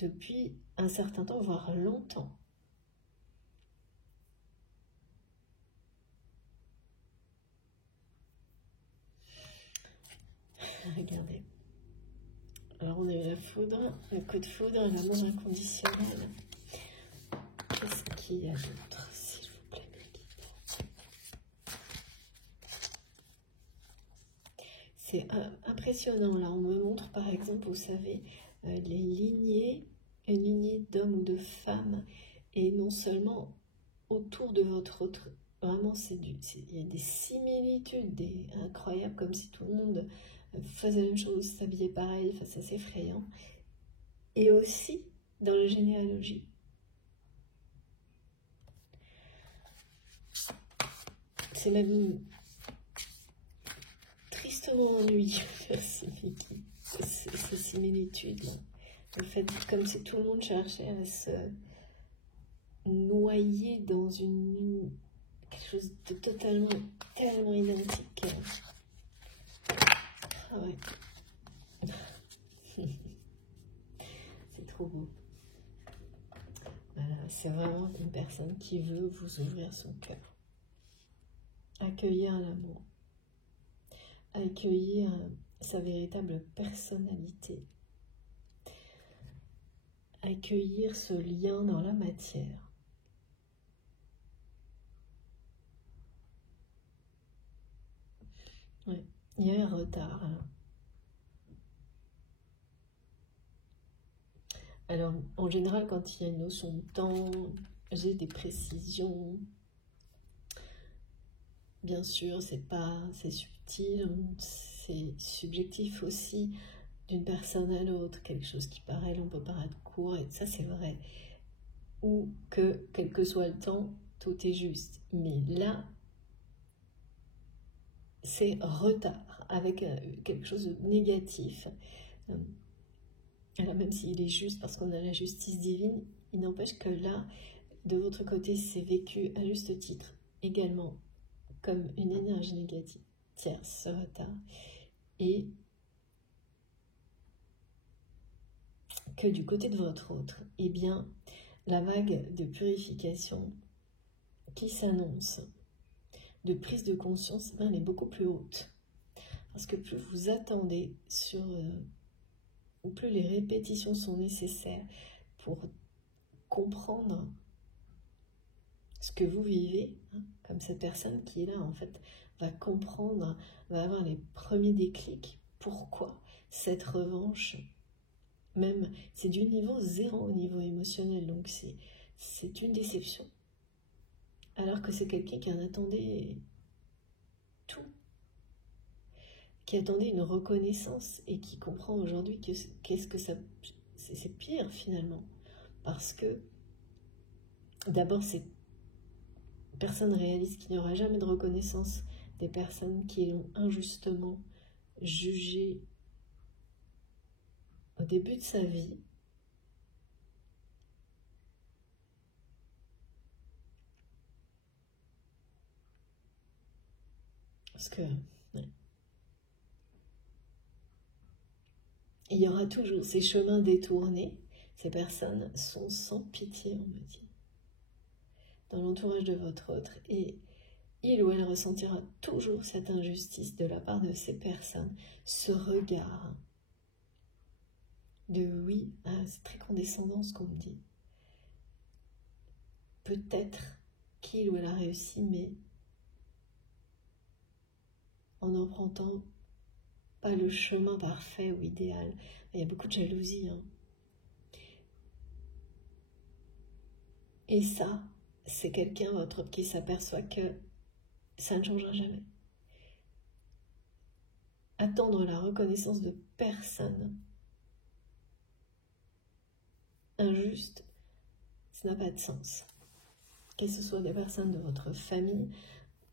depuis un certain temps, voire longtemps. Regardez. Alors on a eu la foudre, le coup de foudre, l'amour inconditionnel. Qu'est-ce qu'il y a d'autre, s'il vous plaît, mes guides? C'est impressionnant. Là, on me montre par exemple, vous savez, les lignées, une lignée d'hommes ou de femmes, et non seulement autour de votre autre. Vraiment, il y a des similitudes incroyables, comme si tout le monde faisait la même chose, s'habillait pareil. Enfin, c'est assez effrayant. Et aussi dans la généalogie. C'est même tristement ennuyeux, merci Vicky, ces similitudes-là. En fait, comme si tout le monde cherchait à se noyer dans quelque chose de tellement identique. Ah ouais. C'est trop beau. Voilà, c'est vraiment une personne qui veut vous ouvrir son cœur. Accueillir l'amour. Accueillir sa véritable personnalité. Accueillir ce lien dans la matière. Ouais, il y a un retard. Alors, en général, quand il y a une notion de temps, j'ai des précisions. Bien sûr, c'est subtil, c'est subjectif aussi, d'une personne à l'autre. Quelque chose qui paraît long peut paraître court, et ça c'est vrai. Ou que, quel que soit le temps, tout est juste. Mais là, c'est retard, avec quelque chose de négatif. Alors même s'il est juste, parce qu'on a la justice divine, il n'empêche que là, de votre côté, c'est vécu à juste titre, également, comme une énergie négative, tierce, ce retard. Et que du côté de votre autre, eh bien, la vague de purification qui s'annonce, de prise de conscience, elle est beaucoup plus haute. Parce que plus vous attendez ou plus les répétitions sont nécessaires pour comprendre ce que vous vivez, hein, comme cette personne qui est là, en fait, va comprendre, va avoir les premiers déclics. Pourquoi cette revanche, même, c'est du niveau 0 au niveau émotionnel, donc c'est une déception. Alors que c'est quelqu'un qui en attendait tout, qui attendait une reconnaissance et qui comprend aujourd'hui qu'est-ce que ça... C'est pire finalement, parce que d'abord ces personnes réalisent qu'il n'y aura jamais de reconnaissance des personnes qui l'ont injustement jugé au début de sa vie. Parce que il y aura toujours ces chemins détournés. Ces personnes sont sans pitié, on me dit, dans l'entourage de votre autre. Et il ou elle ressentira toujours cette injustice de la part de ces personnes, ce regard de oui, c'est très condescendant ce qu'on me dit. Peut-être qu'il ou elle a réussi, mais en n'empruntant pas le chemin parfait ou idéal. Il y a beaucoup de jalousie. Et ça, c'est quelqu'un votre qui s'aperçoit que ça ne changera jamais. Attendre la reconnaissance de personne injuste, ça n'a pas de sens. Que ce soit des personnes de votre famille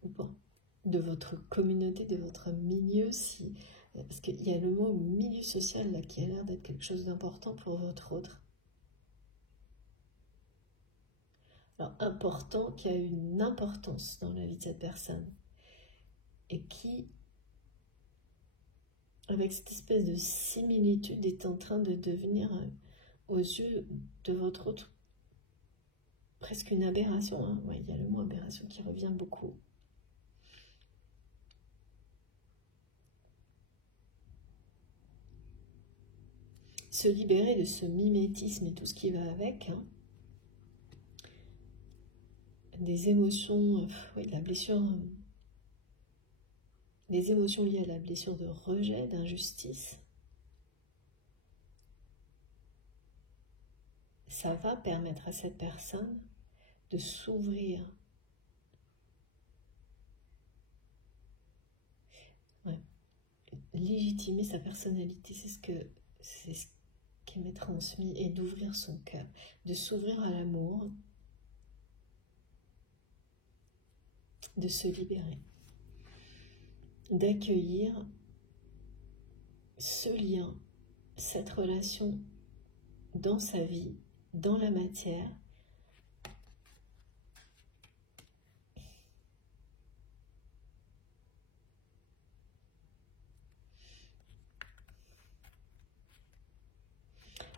ou pas, de votre communauté, de votre milieu, parce qu'il y a le mot milieu social là qui a l'air d'être quelque chose d'important pour votre autre. Alors important, qui a une importance dans la vie de cette personne et qui, avec cette espèce de similitude, est en train de devenir aux yeux de votre autre presque une aberration. Ouais, il y a le mot aberration qui revient beaucoup. Se libérer de ce mimétisme et tout ce qui va avec, des émotions, la blessure, des émotions liées à la blessure de rejet, d'injustice, ça va permettre à cette personne de s'ouvrir, légitimer sa personnalité, c'est ce qui m'est transmis, et d'ouvrir son cœur, de s'ouvrir à l'amour, de se libérer, d'accueillir ce lien, cette relation dans sa vie, dans la matière,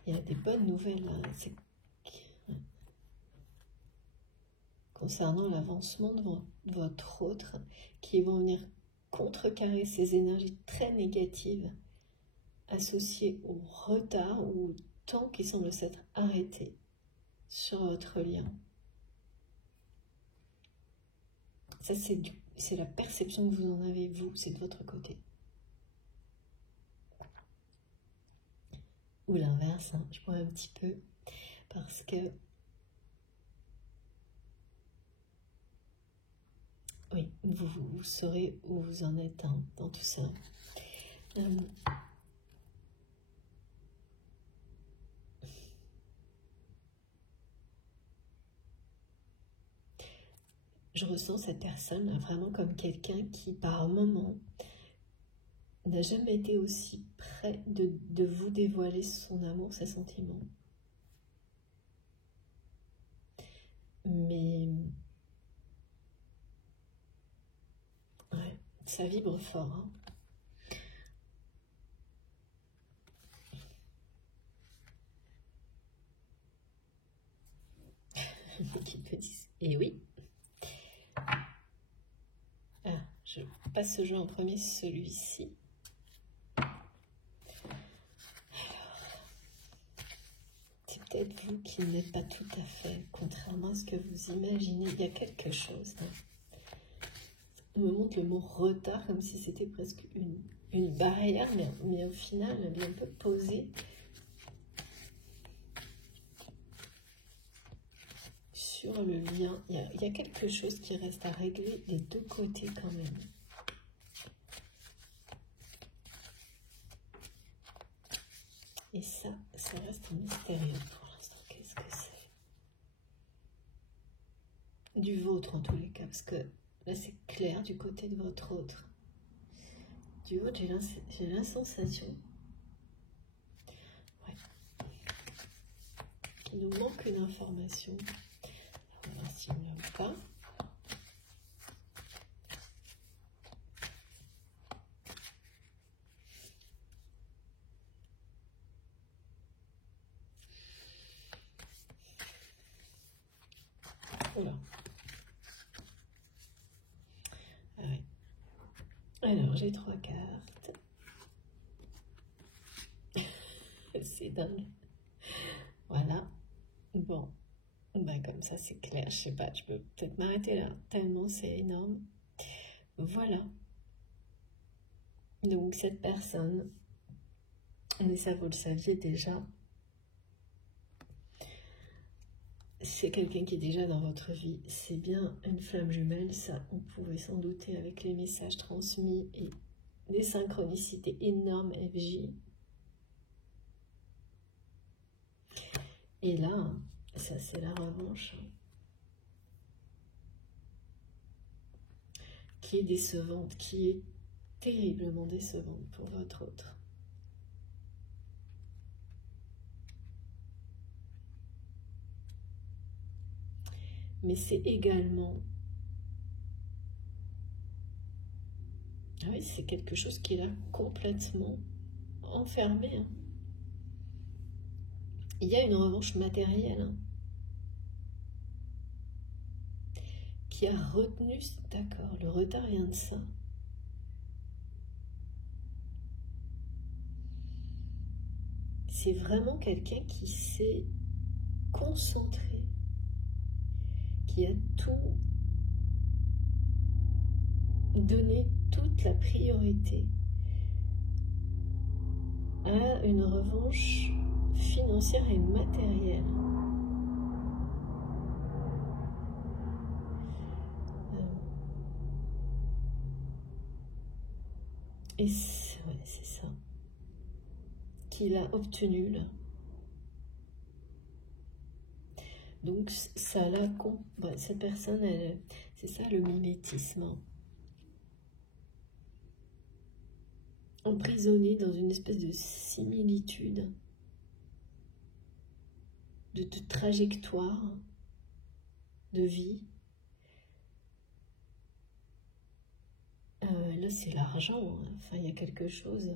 il y a des bonnes nouvelles concernant l'avancement de votre autre, qui vont venir contrecarrer ces énergies très négatives associées au retard ou au temps qui semble s'être arrêté sur votre lien. Ça, c'est la perception que vous en avez, vous, c'est de votre côté. Ou l'inverse, je pourrais un petit peu, parce que oui, vous saurez où vous en êtes dans tout ça. Je ressens cette personne vraiment comme quelqu'un qui, par moment, n'a jamais été aussi près de vous dévoiler son amour, ses sentiments. Mais ouais, ça vibre fort. Et oui. Je passe ce jeu en premier, celui-ci. C'est peut-être vous qui n'êtes pas tout à fait, contrairement à ce que vous imaginez. Il y a quelque chose. On me montre le mot retard comme si c'était presque une barrière, mais au final, elle est un peu posée sur le lien. Il y a quelque chose qui reste à régler des deux côtés quand même. Et ça reste mystérieux pour l'instant. Qu'est-ce que c'est? Du vôtre en tous les cas, parce que là c'est clair du côté de votre autre. Du vôtre, j'ai la sensation qu'il nous manque une information. On va voir si on ne l'a pas. Voilà. Alors, j'ai 3 cartes. C'est dingue. Voilà. Bon. Ben, comme ça, c'est clair. Je sais pas, je peux peut-être m'arrêter là. Tellement c'est énorme. Voilà. Donc, cette personne, mais ça, vous le saviez déjà, c'est quelqu'un qui est déjà dans votre vie. C'est bien une flamme jumelle, ça, on pouvait s'en douter avec les messages transmis et des synchronicités énormes FJ. Et là, ça c'est la revanche qui est décevante, qui est terriblement décevante pour votre autre. Mais c'est également... Ah oui, c'est quelque chose qui l'a complètement enfermé. Hein. Il y a une revanche matérielle hein, qui a retenu... D'accord, le retard vient de ça. C'est vraiment quelqu'un qui s'est concentré, qui a tout donné, toute la priorité à une revanche financière et matérielle. Et c'est ça qu'il a obtenu là. Donc ça l'a... cette personne, c'est ça le mimétisme. Hein. Emprisonné dans une espèce de similitude, de trajectoire, de vie. Là, c'est l'argent. Hein. Enfin, il y a quelque chose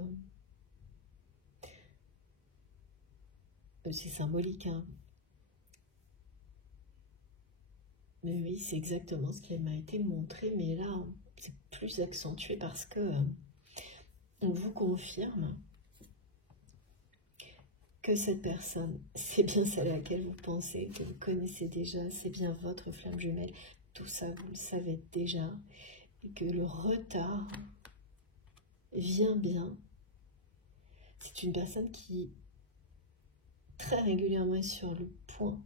aussi symbolique. Hein. Mais oui, c'est exactement ce qui m'a été montré. Mais là, c'est plus accentué parce que on vous confirme que cette personne, c'est bien celle à laquelle vous pensez, que vous connaissez déjà, c'est bien votre flamme jumelle. Tout ça, vous le savez déjà. Et que le retard vient bien. C'est une personne qui, très régulièrement, est sur le point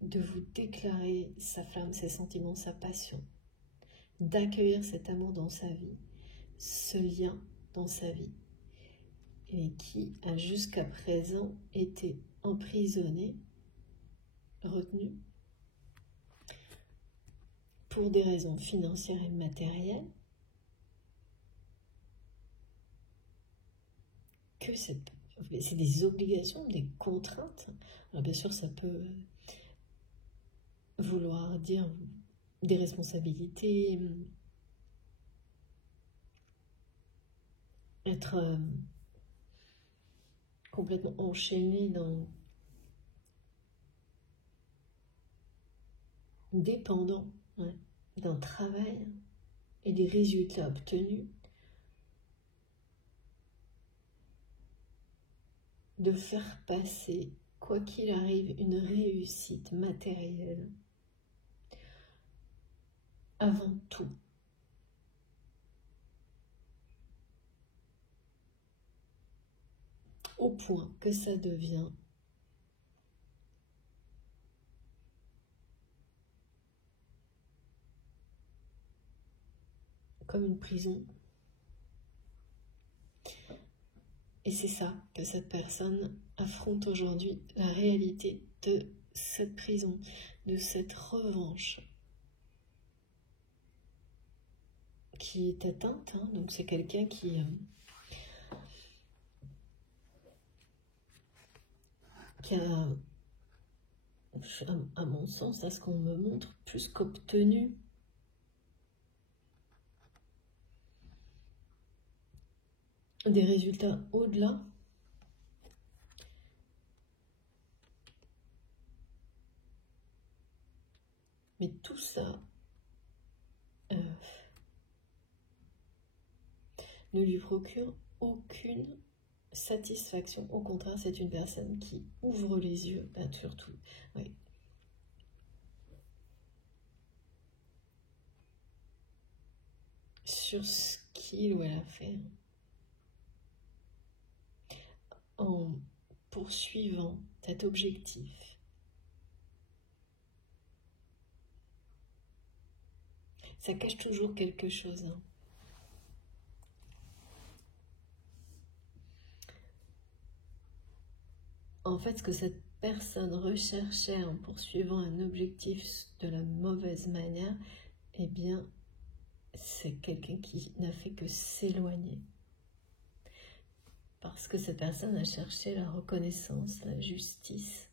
de vous déclarer sa flamme, ses sentiments, sa passion, d'accueillir cet amour dans sa vie, ce lien dans sa vie, et qui a jusqu'à présent été emprisonné, retenu, pour des raisons financières et matérielles, que c'est des obligations, des contraintes. Alors bien sûr, ça peut vouloir dire des responsabilités, être complètement enchaîné dans dépendant ouais, d'un travail et des résultats obtenus, de faire passer, quoi qu'il arrive, une réussite matérielle avant tout. Au point que ça devient comme une prison. Et c'est ça que cette personne affronte aujourd'hui, la réalité de cette prison, de cette revanche qui est atteinte. Hein. Donc c'est quelqu'un qui a, à mon sens, à ce qu'on me montre, plus qu'obtenu des résultats au-delà mais tout ça ne lui procure aucune satisfaction. Au contraire, c'est une personne qui ouvre les yeux, surtout. Oui. Sur ce qu'il ou elle a fait. En poursuivant cet objectif. Ça cache toujours quelque chose. Hein. En fait, ce que cette personne recherchait en poursuivant un objectif de la mauvaise manière, eh bien, c'est quelqu'un qui n'a fait que s'éloigner. Parce que cette personne a cherché la reconnaissance, la justice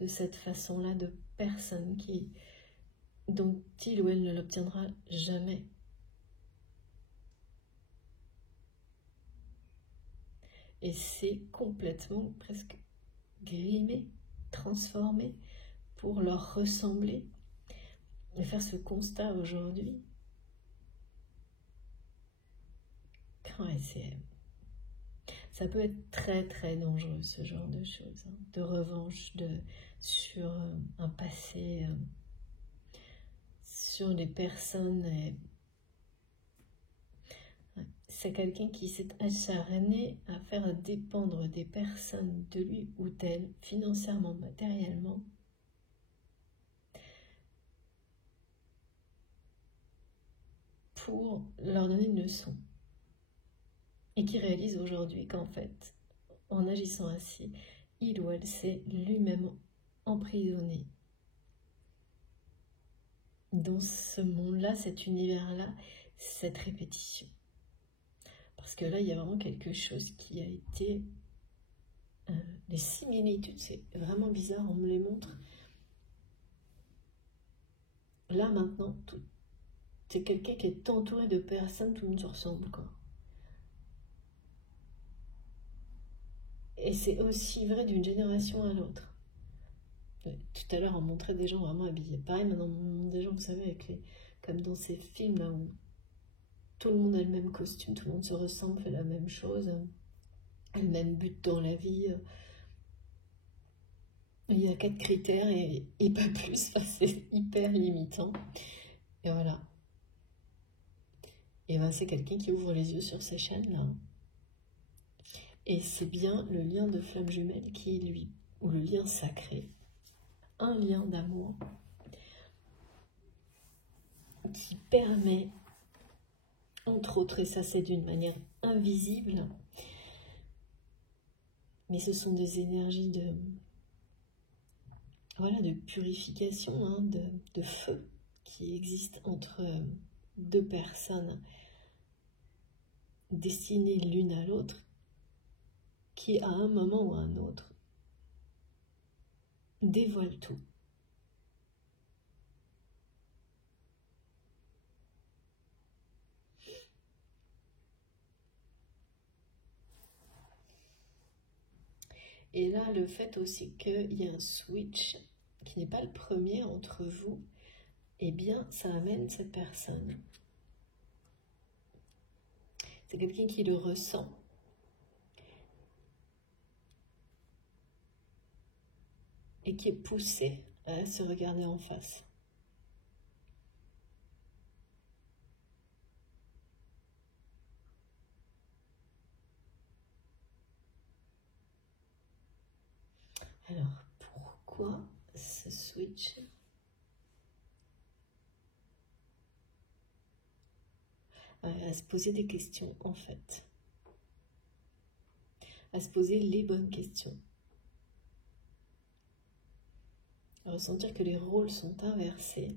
de cette façon-là de personne dont il ou elle ne l'obtiendra jamais. Et c'est complètement presque grimé, transformé pour leur ressembler. Et faire ce constat aujourd'hui. Ça peut être très très dangereux ce genre de choses, hein, de revanche sur un passé, sur des personnes. C'est quelqu'un qui s'est acharné à faire dépendre des personnes de lui ou d'elle, financièrement, matériellement, pour leur donner une leçon. Et qui réalise aujourd'hui qu'en fait, en agissant ainsi, il ou elle s'est lui-même emprisonné dans ce monde-là, cet univers-là, cette répétition. Parce que là, il y a vraiment quelque chose qui a été... les similitudes, c'est vraiment bizarre, on me les montre. Là, maintenant, c'est quelqu'un qui est entouré de personnes, tout le monde se ressemble, quoi. Et c'est aussi vrai d'une génération à l'autre. Tout à l'heure, on montrait des gens vraiment habillés. Pareil, maintenant, on montre des gens, vous savez, comme dans ces films là où tout le monde a le même costume, tout le monde se ressemble, fait la même chose, a le même but dans la vie. Il y a 4 critères et pas plus. Enfin, c'est hyper limitant. Et voilà. Et ben, c'est quelqu'un qui ouvre les yeux sur ces chaînes-là. Et c'est bien le lien de flamme jumelle ou le lien sacré, un lien d'amour qui permet, entre autres, et ça c'est d'une manière invisible, mais ce sont des énergies de purification, hein, de feu qui existent entre deux personnes destinées l'une à l'autre, qui à un moment ou à un autre dévoilent tout. Et là, le fait aussi qu'il y a un switch qui n'est pas le premier entre vous, eh bien, ça amène cette personne. C'est quelqu'un qui le ressent. Et qui est poussé à se regarder en face. Alors, pourquoi ce switch ? À se poser des questions, en fait. À se poser les bonnes questions. À ressentir que les rôles sont inversés.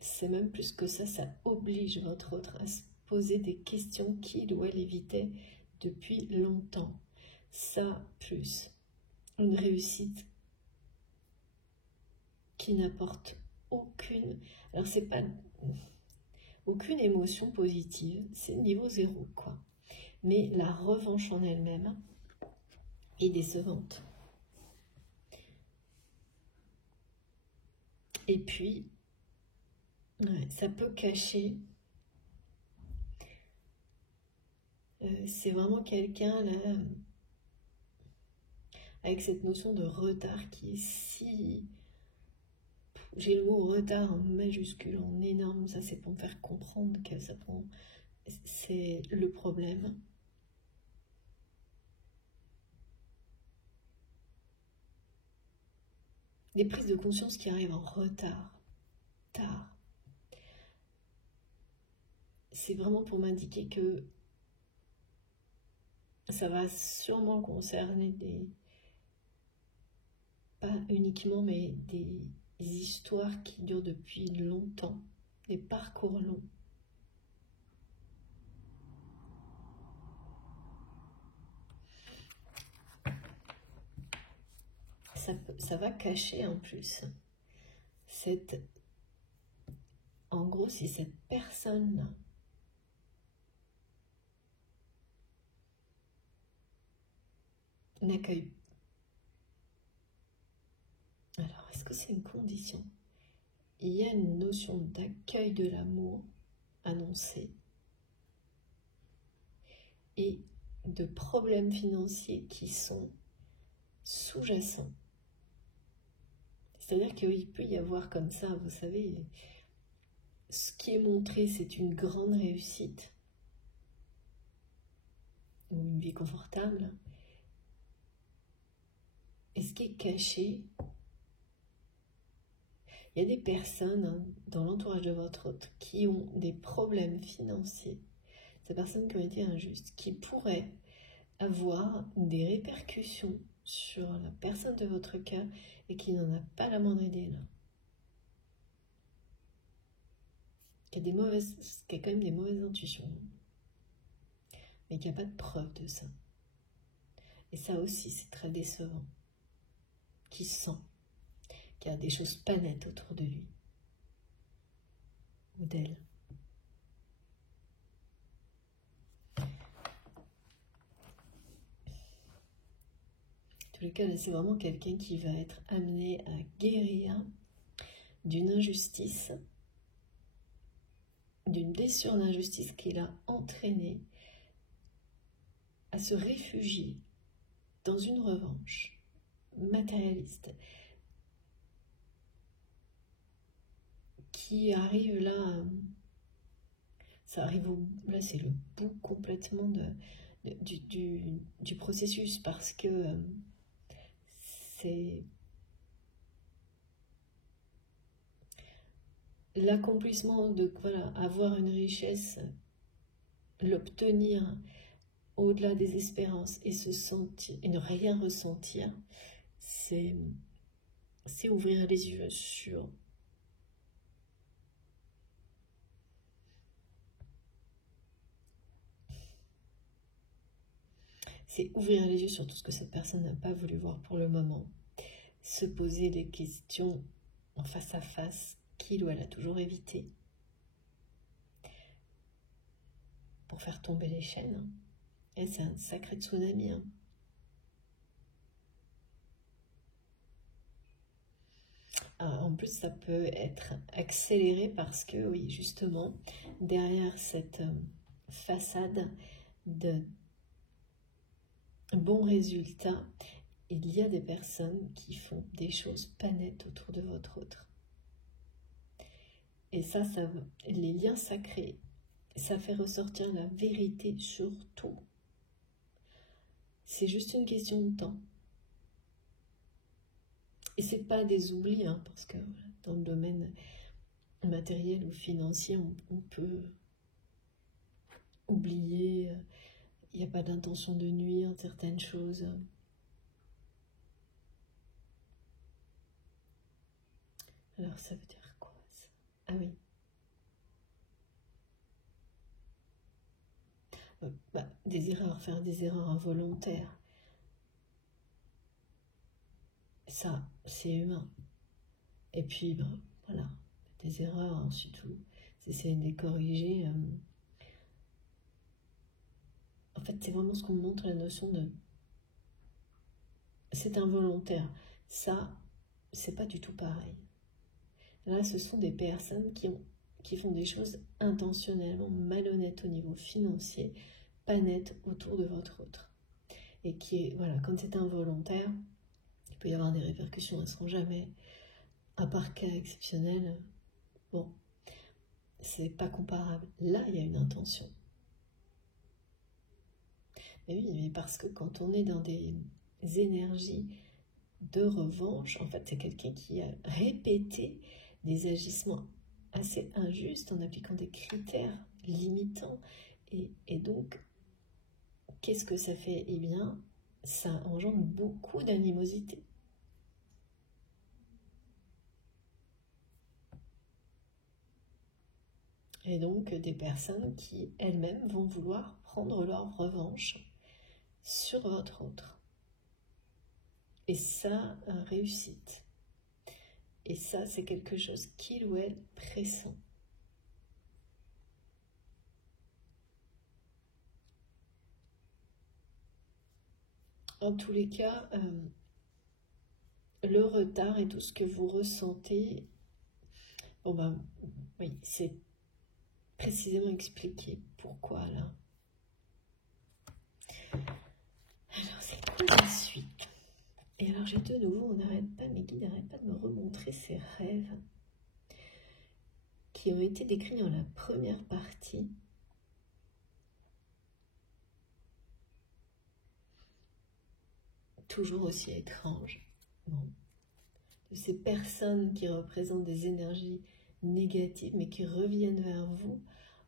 C'est même plus que ça oblige votre autre à se poser des questions qu'il ou elle évitait depuis longtemps. Ça, plus une réussite qui n'apporte aucune... Alors, c'est pas... aucune émotion positive, c'est niveau 0, quoi. Mais la revanche en elle-même est décevante. Et puis, ouais, ça peut cacher. C'est vraiment quelqu'un là, avec cette notion de retard qui est si... J'ai le mot retard en majuscule, en énorme, ça c'est pour me faire comprendre que ça prend... C'est le problème. Des prises de conscience qui arrivent en retard, tard. C'est vraiment pour m'indiquer que ça va sûrement concerner pas uniquement, mais des histoires qui durent depuis longtemps, des parcours longs. Ça va cacher en plus en gros, si cette personne n'accueille. Alors, est-ce que c'est une condition? Il y a une notion d'accueil de l'amour annoncée et de problèmes financiers qui sont sous-jacents. C'est-à-dire qu'il peut y avoir comme ça, vous savez, ce qui est montré, c'est une grande réussite ou une vie confortable. Et ce qui est caché, il y a des personnes dans l'entourage de votre hôte qui ont des problèmes financiers, ces personnes qui ont été injustes, qui pourraient avoir des répercussions sur la personne de votre cœur et qui n'en a pas la moindre idée là. Qui a quand même des mauvaises intuitions, mais qui n'a pas de preuve de ça. Et ça aussi, c'est très décevant. Qui sent qu'il y a des choses pas nettes autour de lui ou d'elle. En tous les cas, là, c'est vraiment quelqu'un qui va être amené à guérir d'une injustice, d'une blessure d'injustice qui l'a entraîné à se réfugier dans une revanche matérialiste qui arrive là, ça arrive là c'est le bout complètement du processus, parce que c'est l'accomplissement de avoir une richesse, l'obtenir au-delà des espérances et se sentir et ne rien ressentir, c'est ouvrir les yeux sur ouvrir les yeux sur tout ce que cette personne n'a pas voulu voir pour le moment, se poser des questions en face à face qu'il ou elle a toujours évité pour faire tomber les chaînes. Et c'est un sacré tsunami. En plus, ça peut être accéléré parce que, oui, justement, derrière cette façade de bons résultats, il y a des personnes qui font des choses pas nettes autour de votre autre. Et ça les liens sacrés, ça fait ressortir la vérité sur tout. C'est juste une question de temps. Et c'est pas des oublis, parce que dans le domaine matériel ou financier, on peut oublier, il n'y a pas d'intention de nuire, certaines choses. Alors ça veut dire quoi ça? Ah oui. Des erreurs, faire des erreurs involontaires. Ça, c'est humain. Et puis, voilà, des erreurs, ensuite, essayer de les corriger. En fait, c'est vraiment ce qu'on montre, la notion de... C'est involontaire. Ça, c'est pas du tout pareil. Là, ce sont des personnes qui font des choses intentionnellement malhonnêtes au niveau financier, pas nettes autour de votre autre. Et voilà, quand c'est involontaire, il peut y avoir des répercussions, elles ne seront jamais, à part cas exceptionnel, bon, c'est pas comparable. Là, il y a une intention. Mais oui, mais parce que quand on est dans des énergies de revanche, en fait, c'est quelqu'un qui a répété des agissements assez injustes en appliquant des critères limitants. Et donc, qu'est-ce que ça fait? Eh bien, ça engendre beaucoup d'animosité. Et donc, des personnes qui, elles-mêmes, vont vouloir prendre leur revanche sur votre autre. Et ça, réussite. Et ça, c'est quelque chose qu'il ou elle pressent. En tous les cas, le retard et tout ce que vous ressentez, bon ben, oui, c'est précisément expliqué pourquoi là. Alors, c'est quoi la suite? Et alors, j'ai de nouveau, mes guides n'arrêtent pas de me remontrer ces rêves qui ont été décrits dans la première partie. Toujours aussi étrange. Bon. De ces personnes qui représentent des énergies négatives, mais qui reviennent vers vous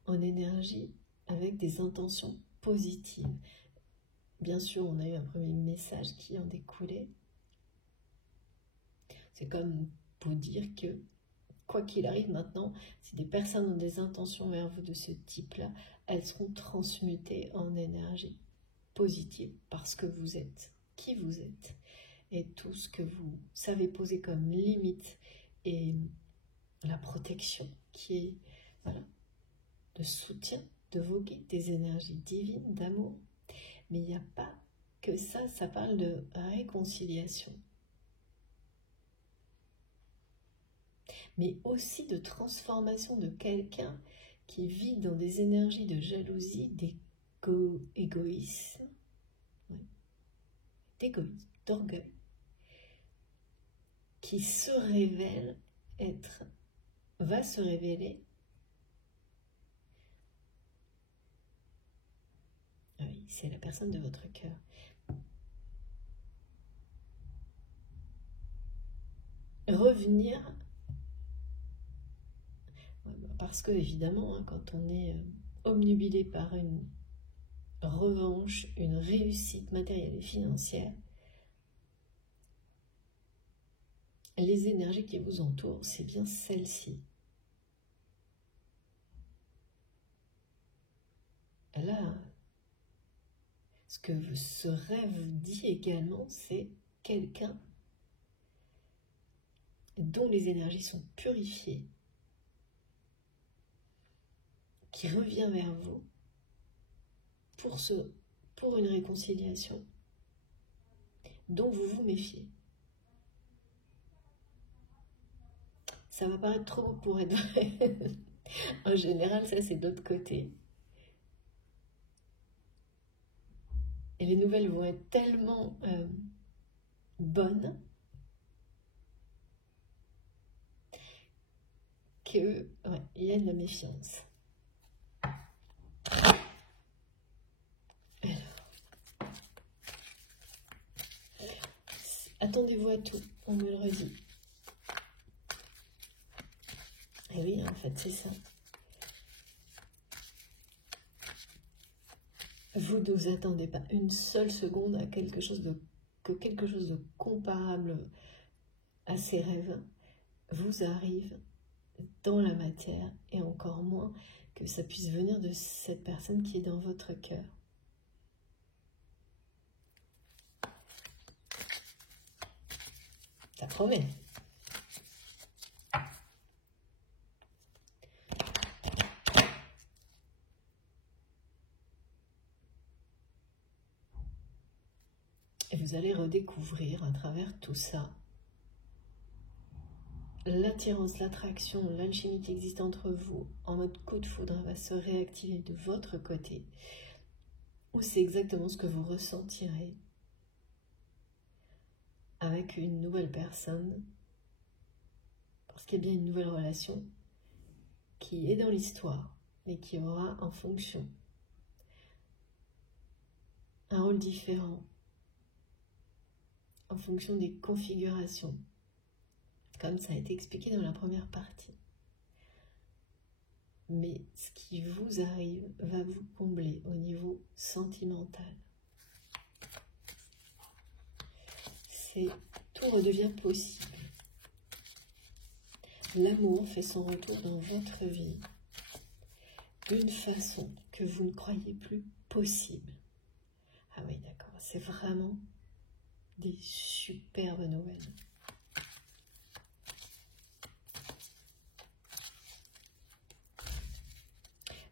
en énergie avec des intentions positives. Bien sûr, on a eu un premier message qui en découlait. C'est comme pour dire que, quoi qu'il arrive maintenant, si des personnes ont des intentions vers vous de ce type-là, elles seront transmutées en énergie positive parce que vous êtes qui vous êtes. Et tout ce que vous savez poser comme limite et la protection qui est, voilà, de soutien de vos guides, des énergies divines, d'amour. Mais il n'y a pas que ça, ça parle de réconciliation. Mais aussi de transformation de quelqu'un qui vit dans des énergies de jalousie, d'égoïsme, d'orgueil, qui se révèle va se révéler, oui, c'est la personne de votre cœur, revenir, parce que évidemment, hein, quand on est obnubilé par une revanche, une réussite matérielle et financière, les énergies qui vous entourent, c'est bien celles-ci. Là, ce que ce rêve dit également, c'est quelqu'un dont les énergies sont purifiées, qui revient vers vous pour une réconciliation dont vous vous méfiez. Ça va paraître trop beau pour être vrai. En général, ça c'est de l'autre côté. Et les nouvelles vont être tellement bonnes que, ouais, il y a de la méfiance. Alors, attendez-vous à tout, on me le redit. Et oui, en fait, c'est ça. Vous ne vous attendez pas une seule seconde à quelque chose de comparable à ces rêves vous arrive dans la matière, et encore moins que ça puisse venir de cette personne qui est dans votre cœur. Ça promet. Et vous allez redécouvrir à travers tout ça l'attirance, l'attraction, l'alchimie qui existe entre vous en mode coup de foudre va se réactiver de votre côté, ou c'est exactement ce que vous ressentirez avec une nouvelle personne, parce qu'il y a bien une nouvelle relation qui est dans l'histoire, mais qui aura en fonction un rôle différent, en fonction des configurations, comme ça a été expliqué dans la première partie. Mais ce qui vous arrive va vous combler au niveau sentimental. Tout redevient possible. L'amour fait son retour dans votre vie d'une façon que vous ne croyez plus possible. Ah oui, d'accord, c'est vraiment des superbes nouvelles.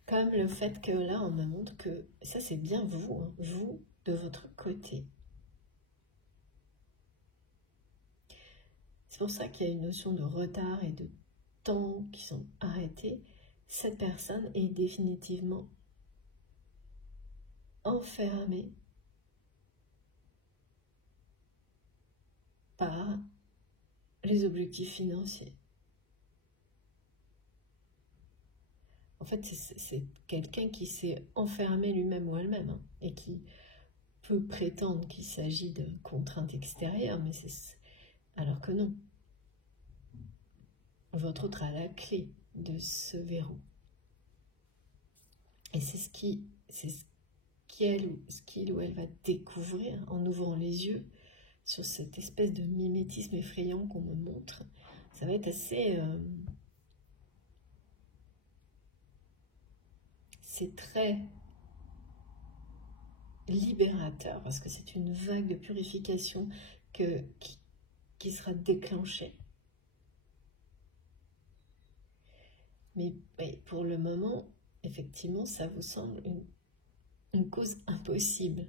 Comme le fait que là, on me montre que ça, c'est bien vous, hein, vous de votre côté. C'est pour ça qu'il y a une notion de retard et de temps qui sont arrêtés. Cette personne est définitivement enfermée par les objectifs financiers. En fait, c'est quelqu'un qui s'est enfermé lui-même ou elle-même, hein, et qui peut prétendre qu'il s'agit de contraintes extérieures, mais alors que non. Votre autre a la clé de ce verrou. Et c'est ce qu'il ou elle va découvrir en ouvrant les yeux sur cette espèce de mimétisme effrayant qu'on me montre. Ça va être assez... c'est très libérateur parce que c'est une vague de purification qui sera déclenchée. Mais pour le moment, effectivement, ça vous semble une cause impossible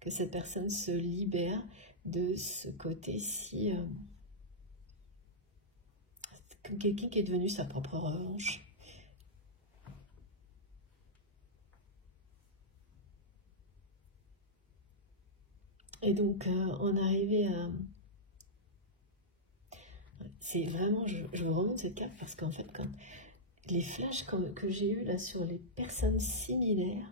que cette personne se libère de ce côté-ci, comme quelqu'un qui est devenu sa propre revanche. Et donc, on arrivait à... C'est vraiment, je vous remonte cette carte parce qu'en fait, quand les flashs que j'ai eus là sur les personnes similaires,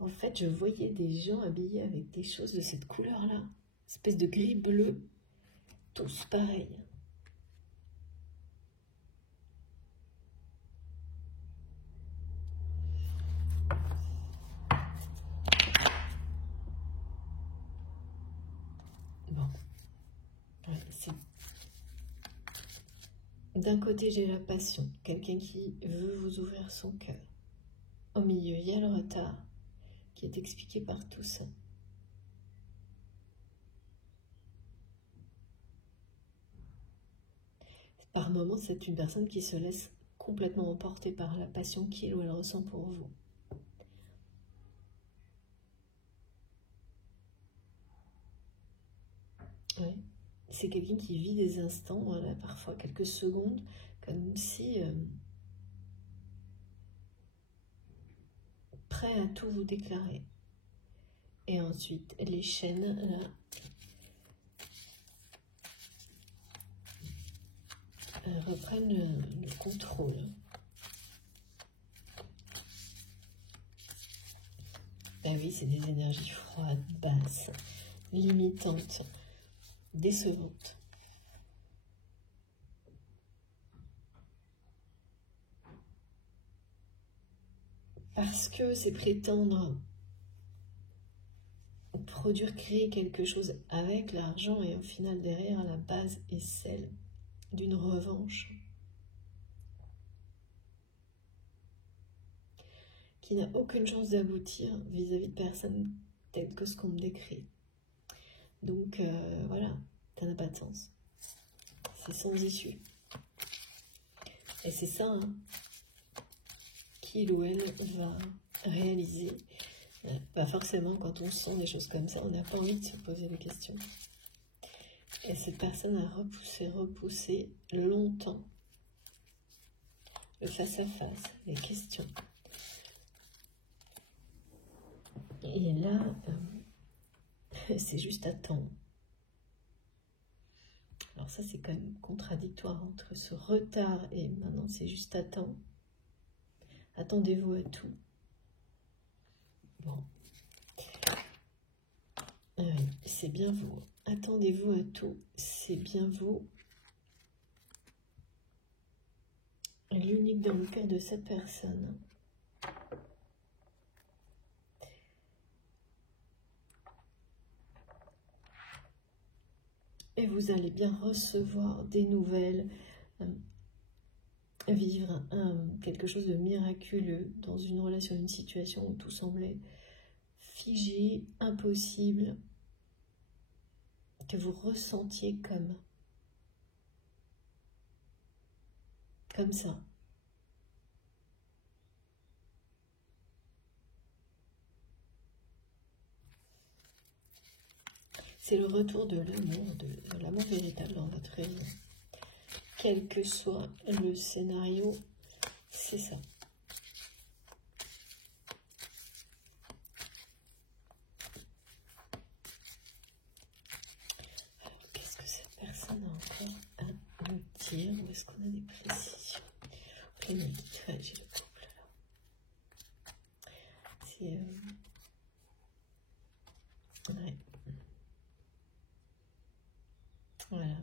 en fait, je voyais des gens habillés avec des choses de cette couleur-là, espèce de gris bleu, tous pareils. Bon, ouais, d'un côté, j'ai la passion, quelqu'un qui veut vous ouvrir son cœur. Au milieu, il y a le retard qui est expliqué par tout ça. Par moments, c'est une personne qui se laisse complètement emporter par la passion qu'il ou elle ressent pour vous. Ouais. C'est quelqu'un qui vit des instants, voilà, parfois quelques secondes, comme si prêt à tout vous déclarer. Et ensuite, les chaînes, là, reprennent le contrôle. Ben oui, c'est des énergies froides, basses, limitantes, décevantes. Parce que c'est prétendre produire, créer quelque chose avec l'argent et au final derrière la base est celle d'une revanche qui n'a aucune chance d'aboutir vis-à-vis de personnes telles que ce qu'on me décrit. Donc voilà, ça n'a pas de sens. C'est sans issue. Et c'est ça hein, qu'il ou elle va réaliser. Pas forcément quand on sent des choses comme ça, on n'a pas envie de se poser des questions. Et cette personne a repoussé longtemps le face-à-face, les questions. Et là, c'est juste à temps. Alors ça, c'est quand même contradictoire entre ce retard et maintenant, c'est juste à temps. Attendez-vous à tout. Bon. C'est bien vous. Attendez-vous à tout. C'est bien vous. L'unique dans le cœur de cette personne. Et vous allez bien recevoir des nouvelles, vivre quelque chose de miraculeux dans une relation, une situation où tout semblait figé, impossible, que vous ressentiez comme ça. C'est le retour de l'amour véritable dans votre vie. Quel que soit le scénario, c'est ça. Alors, qu'est-ce que cette personne a encore à nous dire? Où est-ce qu'on a des précisions? J'ai le couple là. C'est... ouais. Voilà,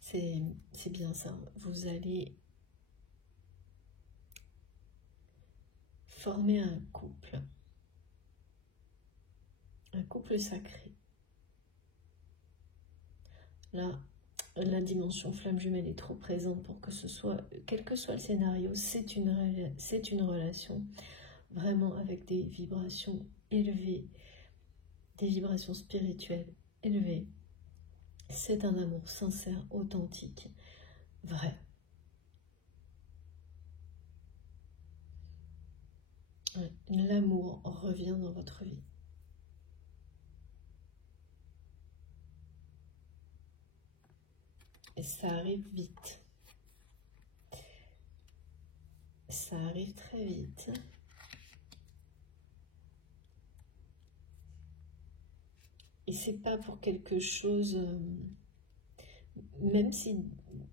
c'est bien ça. Vous allez former un couple sacré. Là, la dimension flamme jumelle est trop présente pour que ce soit, quel que soit le scénario, c'est une relation vraiment avec des vibrations élevées, des vibrations spirituelles élevées. C'est un amour sincère, authentique, vrai. L'amour revient dans votre vie. Et ça arrive vite. Ça arrive très vite. Et c'est pas pour quelque chose, même si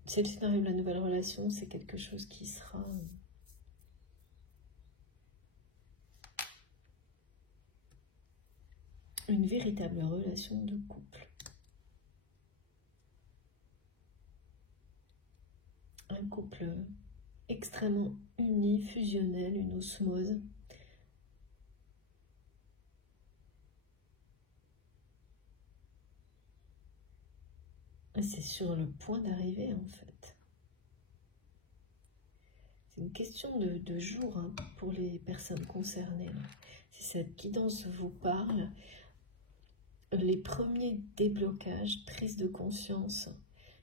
c'est le scénario de la nouvelle relation, c'est quelque chose qui sera une véritable relation de couple. Un couple extrêmement uni, fusionnel, une osmose. C'est sur le point d'arriver en fait. C'est une question de jour hein, pour les personnes concernées. Si cette guidance vous parle, les premiers déblocages, prises de conscience,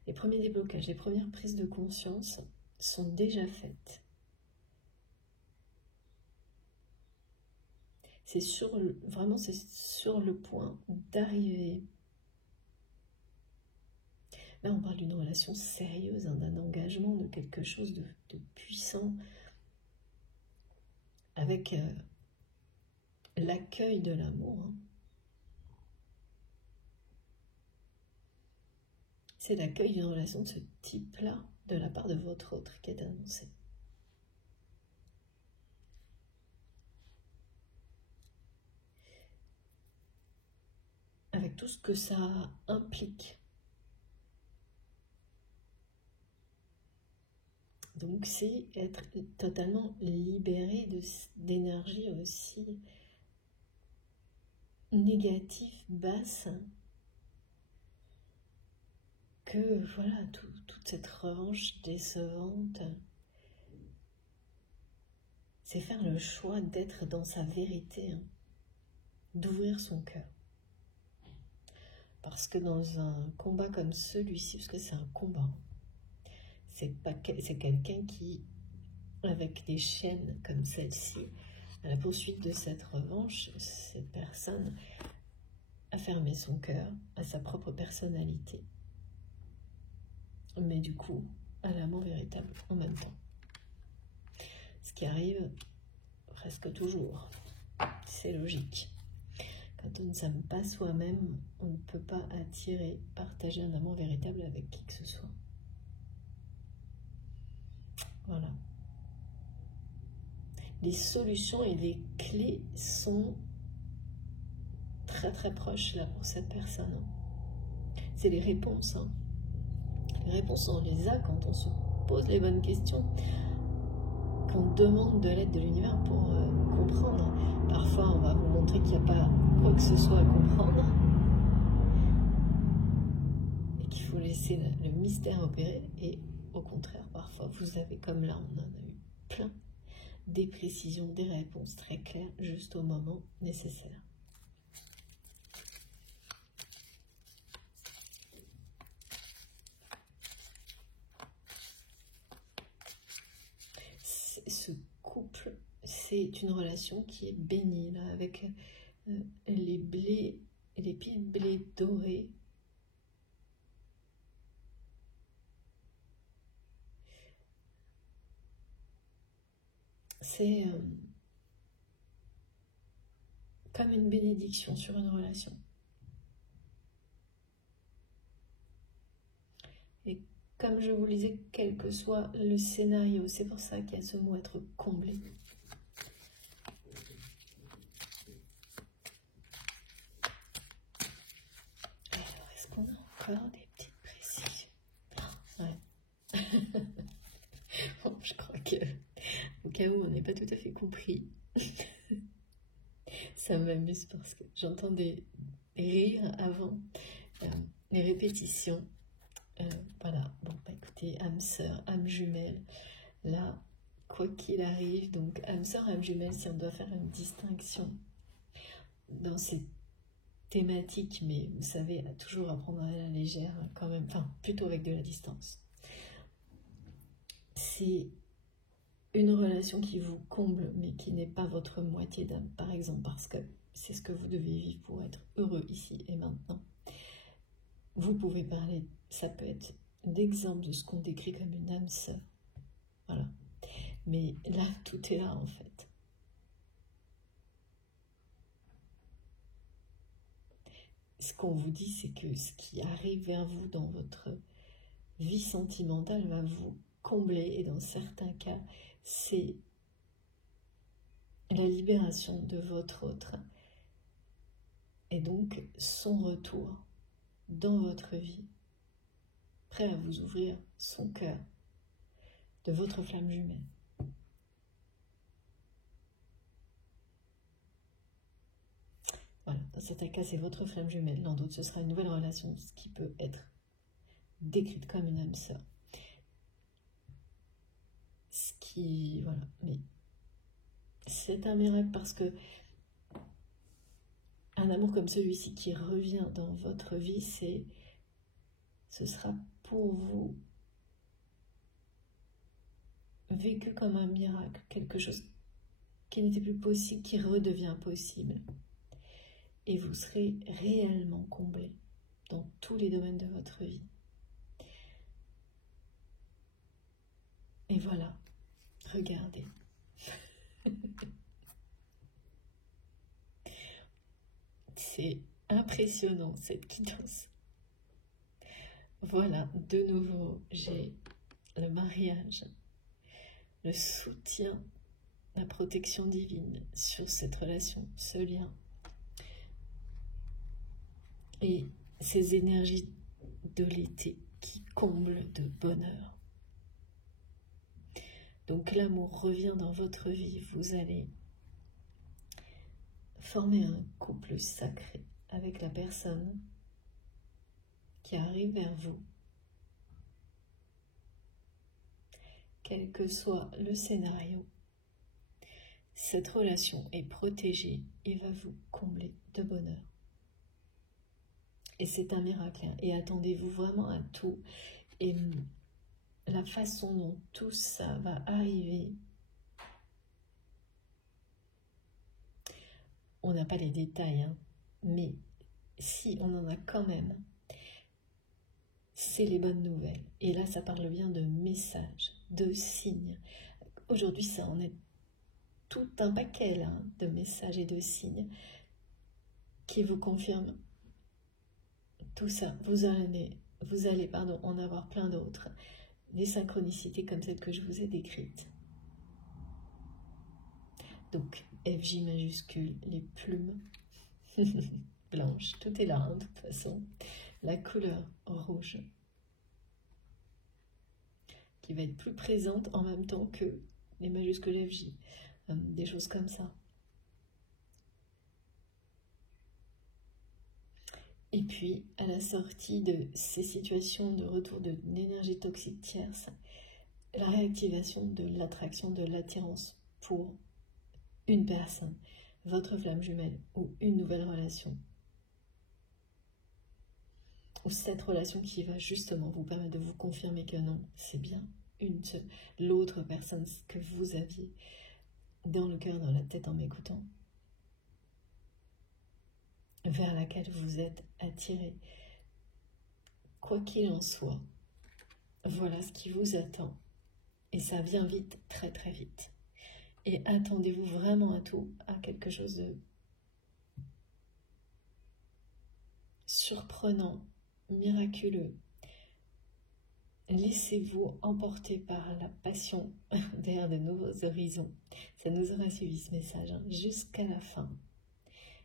les premiers déblocages, les premières prises de conscience sont déjà faites. C'est vraiment c'est sur le point d'arriver. Là, on parle d'une relation sérieuse, hein, d'un engagement, de quelque chose de puissant, avec l'accueil de l'amour. Hein. C'est l'accueil d'une relation de ce type-là, de la part de votre autre, qui est annoncé. Avec tout ce que ça implique. Donc c'est être totalement libéré d'énergie aussi négative, basse, que voilà, toute cette revanche décevante. C'est faire le choix d'être dans sa vérité, hein, d'ouvrir son cœur. Parce que dans un combat comme celui-ci, parce que c'est un combat, c'est quelqu'un qui, avec des chaînes comme celle-ci, à la poursuite de cette revanche, cette personne a fermé son cœur à sa propre personnalité. mais du coup à l'amour véritable en même temps. Ce qui arrive presque toujours, c'est logique. Quand on ne s'aime pas soi-même, on ne peut pas attirer, partager un amour véritable avec qui que ce soit. Voilà. Les solutions et les clés sont très très proches là pour cette personne. C'est les réponses. Les réponses, on les a quand on se pose les bonnes questions, qu'on demande de l'aide de l'univers pour comprendre. Parfois, on va vous montrer qu'il n'y a pas quoi que ce soit à comprendre et qu'il faut laisser le mystère opérer. Et au contraire, parfois, vous avez, comme là, on en a eu plein, des précisions, des réponses très claires, juste au moment nécessaire. Ce couple, c'est une relation qui est bénie, là, avec les pieds de blé dorés. C'est comme une bénédiction sur une relation. Et comme je vous le disais, quel que soit le scénario, c'est pour ça qu'il y a ce mot être comblé. Alors, est-ce qu'on a encore des petites précisions? Ouais. Bon, je crois que, au cas où on n'est pas tout à fait compris, ça m'amuse parce que j'entends des rires avant les répétitions. Voilà, bon, bah, écoutez, âme sœur, âme jumelle, là, quoi qu'il arrive, donc âme sœur, âme jumelle, si on doit faire une distinction dans ces thématiques, mais vous savez, toujours à prendre à la légère quand même, enfin, plutôt avec de la distance. C'est une relation qui vous comble, mais qui n'est pas votre moitié d'âme, par exemple, parce que c'est ce que vous devez vivre pour être heureux ici et maintenant. Vous pouvez parler, ça peut être d'exemples de ce qu'on décrit comme une âme sœur. Voilà. Mais là, tout est là en fait. Ce qu'on vous dit, c'est que ce qui arrive vers vous dans votre vie sentimentale va vous combler. Et dans certains cas, c'est la libération de votre autre. Et donc, son retour dans votre vie, prêt à vous ouvrir son cœur de votre flamme jumelle. Voilà, dans certains cas, c'est votre flamme jumelle. Dans d'autres, ce sera une nouvelle relation, ce qui peut être décrite comme une âme sœur. Ce qui, voilà, mais c'est un miracle parce que un amour comme celui-ci qui revient dans votre vie, ce sera pour vous vécu comme un miracle, quelque chose qui n'était plus possible, qui redevient possible. Et vous serez réellement comblé dans tous les domaines de votre vie. Et voilà, regardez. C'est impressionnant cette guidance. Voilà, de nouveau, j'ai le mariage, le soutien, la protection divine sur cette relation, ce lien. Et ces énergies de l'été qui comblent de bonheur. Donc l'amour revient dans votre vie, vous allez former un couple sacré avec la personne qui arrive vers vous. Quel que soit le scénario, cette relation est protégée et va vous combler de bonheur. Et c'est un miracle, hein. Et attendez-vous vraiment à tout. Et la façon dont tout ça va arriver, on n'a pas les détails, hein, mais si on en a quand même, c'est les bonnes nouvelles. Et là, ça parle bien de messages, de signes. Aujourd'hui, ça en est tout un paquet là, de messages et de signes qui vous confirment tout ça. Vous allez en avoir plein d'autres. Des synchronicités comme celles que je vous ai décrites. Donc, FJ majuscule, les plumes blanches, tout est là, hein, de toute façon. La couleur rouge qui va être plus présente en même temps que les majuscules FJ. Des choses comme ça. Et puis, à la sortie de ces situations de retour de l'énergie toxique tierce, la réactivation de l'attraction, de l'attirance pour une personne, votre flamme jumelle ou une nouvelle relation. Ou cette relation qui va justement vous permettre de vous confirmer que non, c'est bien une seule, l'autre personne que vous aviez dans le cœur, dans la tête en m'écoutant, vers laquelle vous êtes attiré. Quoi qu'il en soit, voilà ce qui vous attend. Et ça vient vite, très très vite. Et attendez-vous vraiment à tout, à quelque chose de surprenant, miraculeux. Laissez-vous emporter par la passion vers de nouveaux horizons. Ça nous aura suivi ce message hein, jusqu'à la fin.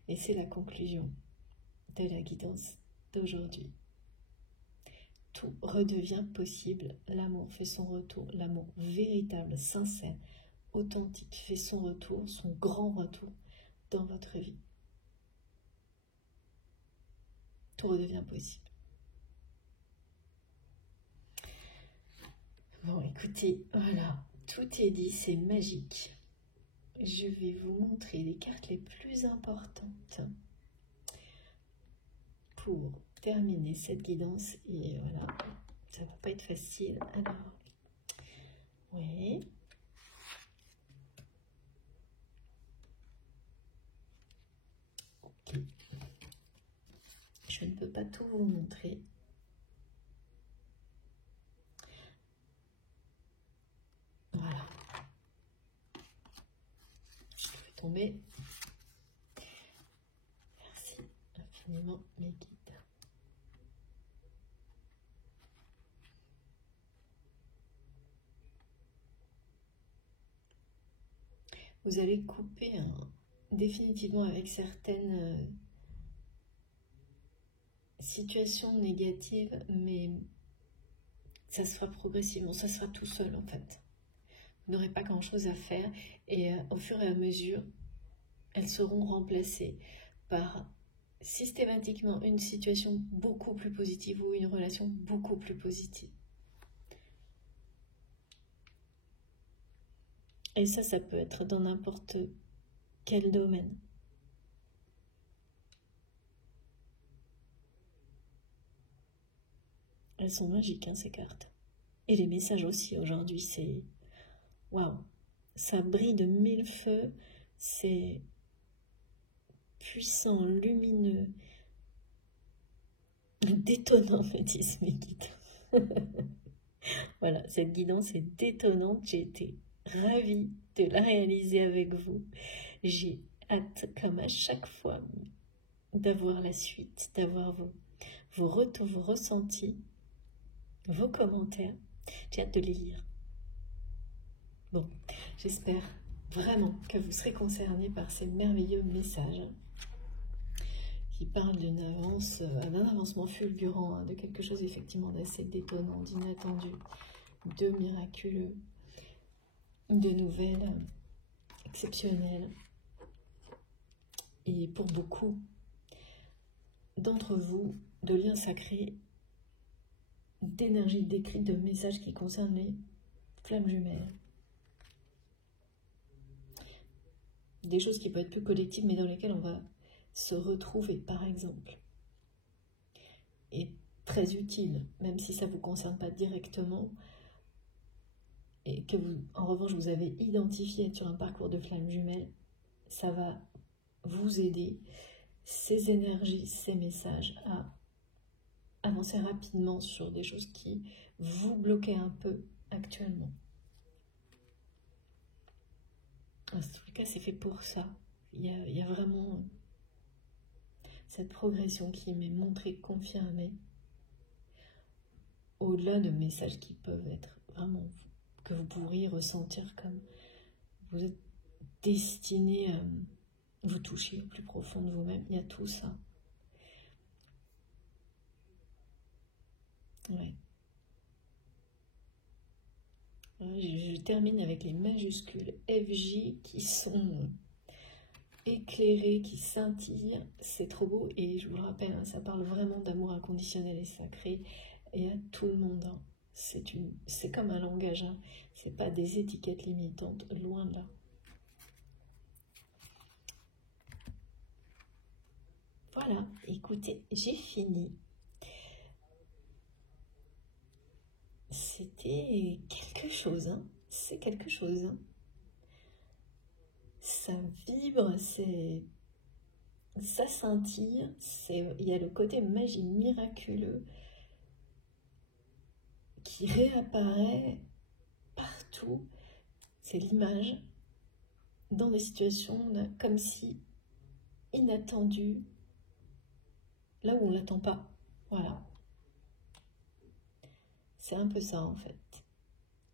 Et c'est la conclusion de la guidance d'aujourd'hui. Tout redevient possible. L'amour fait son retour. L'amour véritable, sincère, authentique fait son retour, son grand retour dans votre vie. Tout redevient possible. Bon, écoutez, voilà, tout est dit, c'est magique. Je vais vous montrer les cartes les plus importantes pour terminer cette guidance. Et voilà, ça va pas être facile. Alors, oui. Ok. Je ne peux pas tout vous montrer. Voilà. Je vais tomber. Merci infiniment, mes guides. Vous allez couper définitivement avec certaines situations négatives, mais ça se fera progressivement, ça sera tout seul en fait. Vous n'aurez pas grand-chose à faire et au fur et à mesure, elles seront remplacées par systématiquement une situation beaucoup plus positive ou une relation beaucoup plus positive. Et ça peut être dans n'importe quel domaine. Elles sont magiques, hein, ces cartes. Et les messages aussi, aujourd'hui, c'est... Waouh! Ça brille de mille feux, c'est puissant, lumineux, détonnant, me disent mes guides. Voilà, cette guidance est détonnante, j'ai été ravie de la réaliser avec vous. J'ai hâte, comme à chaque fois, d'avoir la suite, d'avoir vos retours, vos ressentis, vos commentaires. J'ai hâte de les lire. Bon, j'espère vraiment que vous serez concernés par ces merveilleux messages qui parlent d'un avancement fulgurant, hein, de quelque chose effectivement d'assez détonnant, d'inattendu, de miraculeux, de nouvelles exceptionnelles. Et pour beaucoup d'entre vous, de liens sacrés, d'énergie décrite, de messages qui concernent les flammes jumelles. Des choses qui peuvent être plus collectives, mais dans lesquelles on va se retrouver, par exemple. Et très utile, même si ça ne vous concerne pas directement, et que vous, en revanche, vous avez identifié être sur un parcours de flammes jumelles, ça va vous aider, ces énergies, ces messages, à avancer rapidement sur des choses qui vous bloquaient un peu actuellement. En tout cas, c'est fait pour ça. Il y a vraiment cette progression qui m'est montrée, confirmée, au-delà de messages qui peuvent être vraiment, que vous pourriez ressentir comme vous êtes destiné à vous toucher au plus profond de vous-même. Il y a tout ça. Ouais. Je termine avec les majuscules FJ qui sont éclairées, qui scintillent. C'est trop beau et je vous le rappelle, hein, ça parle vraiment d'amour inconditionnel et sacré et à tout le monde. Hein. C'est comme un langage, hein. C'est pas des étiquettes limitantes, loin de là. Voilà, écoutez, j'ai fini. C'était quelque chose, hein. C'est quelque chose. Hein. Ça vibre, ça scintille, il y a le côté magie miraculeux qui réapparaît partout. C'est l'image dans des situations comme si inattendues, là où on ne l'attend pas. Voilà. C'est un peu ça en fait.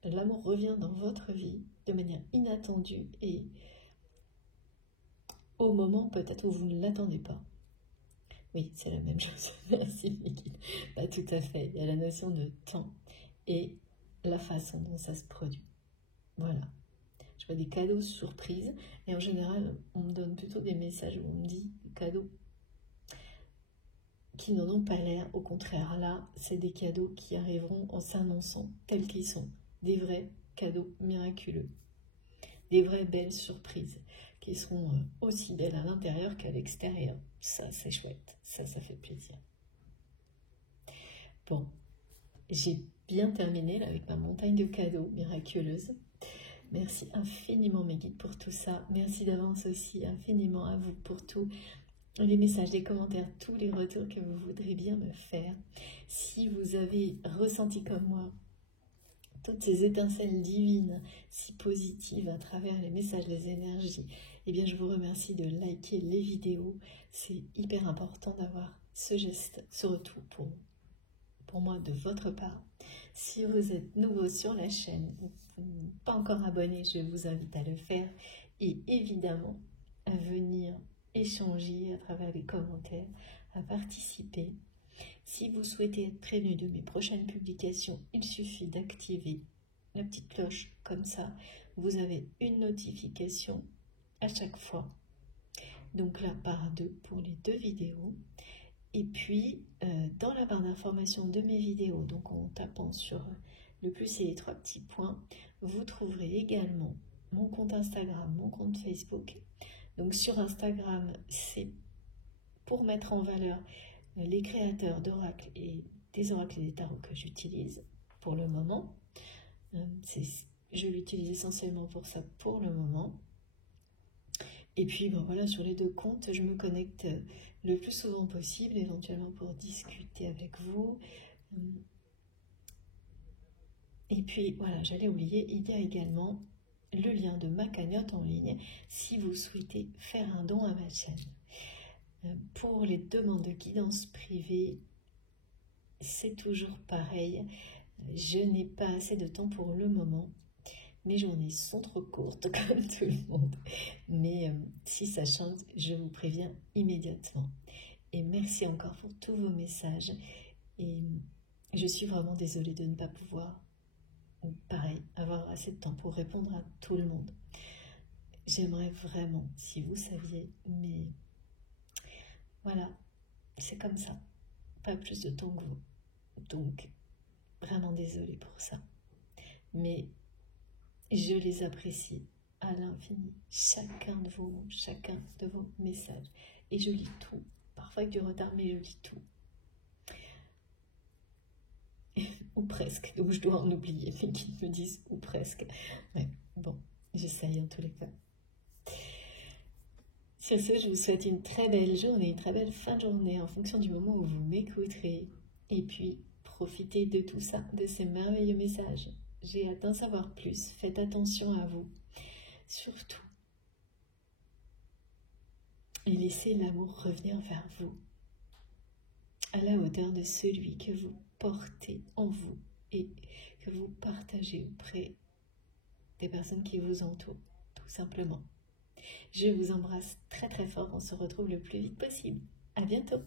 L'amour revient dans votre vie de manière inattendue et au moment peut-être où vous ne l'attendez pas. Oui, c'est la même chose. Merci Vicky. Pas tout à fait. Il y a la notion de temps et la façon dont ça se produit. Voilà. Je vois des cadeaux surprises et en général, on me donne plutôt des messages où on me dit des cadeaux qui n'en ont pas l'air. Au contraire, là, c'est des cadeaux qui arriveront en s'annonçant tels qu'ils sont. Des vrais cadeaux miraculeux. Des vraies belles surprises qui seront aussi belles à l'intérieur qu'à l'extérieur. Ça, c'est chouette. Ça fait plaisir. Bon, j'ai bien terminé là, avec ma montagne de cadeaux miraculeuse. Merci infiniment mes guides pour tout ça. Merci d'avance aussi infiniment à vous pour tous les messages, les commentaires, tous les retours que vous voudrez bien me faire. Si vous avez ressenti comme moi toutes ces étincelles divines, si positives à travers les messages, les énergies, eh bien je vous remercie de liker les vidéos. C'est hyper important d'avoir ce geste, ce retour pour moi de votre part. Si vous êtes nouveau sur la chaîne, pas encore abonné, je vous invite à le faire et évidemment à venir échanger à travers les commentaires, à participer. Si vous souhaitez être prévenu de mes prochaines publications, il suffit d'activer la petite cloche, comme ça vous avez une notification à chaque fois. Donc là par deux pour les 2 vidéos. Et puis dans la barre d'information de mes vidéos, donc en tapant sur le plus et les 3 petits points, vous trouverez également mon compte Instagram, mon compte Facebook. Donc sur Instagram, c'est pour mettre en valeur les créateurs d'oracles et des oracles et des tarots que j'utilise pour le moment. Je l'utilise essentiellement pour ça pour le moment. Et puis bon, voilà, sur les 2 comptes, je me connecte le plus souvent possible, éventuellement pour discuter avec vous. Et puis voilà, j'allais oublier, il y a également le lien de ma cagnotte en ligne si vous souhaitez faire un don à ma chaîne. Pour les demandes de guidance privée, c'est toujours pareil. Je n'ai pas assez de temps pour le moment. Mes journées sont trop courtes, comme tout le monde. Mais si ça change, je vous préviens immédiatement. Et merci encore pour tous vos messages. Et je suis vraiment désolée de ne pas pouvoir, pareil, avoir assez de temps pour répondre à tout le monde. J'aimerais vraiment, si vous saviez, mais voilà, c'est comme ça. Pas plus de temps que vous. Donc, vraiment désolée pour ça. Mais je les apprécie à l'infini, chacun de vos mots, chacun de vos messages. Et je lis tout. Parfois avec du retard, mais je lis tout. Ou presque. Donc je dois en oublier, mais qu'ils me disent ou presque. Ouais, bon, j'essaye en tous les cas. Sur ce, je vous souhaite une très belle journée, une très belle fin de journée en fonction du moment où vous m'écouterez. Et puis, profitez de tout ça, de ces merveilleux messages. J'ai hâte d'en savoir plus. Faites attention à vous. Surtout. Et laissez l'amour revenir vers vous, à la hauteur de celui que vous portez en vous et que vous partagez auprès des personnes qui vous entourent, tout simplement. Je vous embrasse très très fort, on se retrouve le plus vite possible. À bientôt.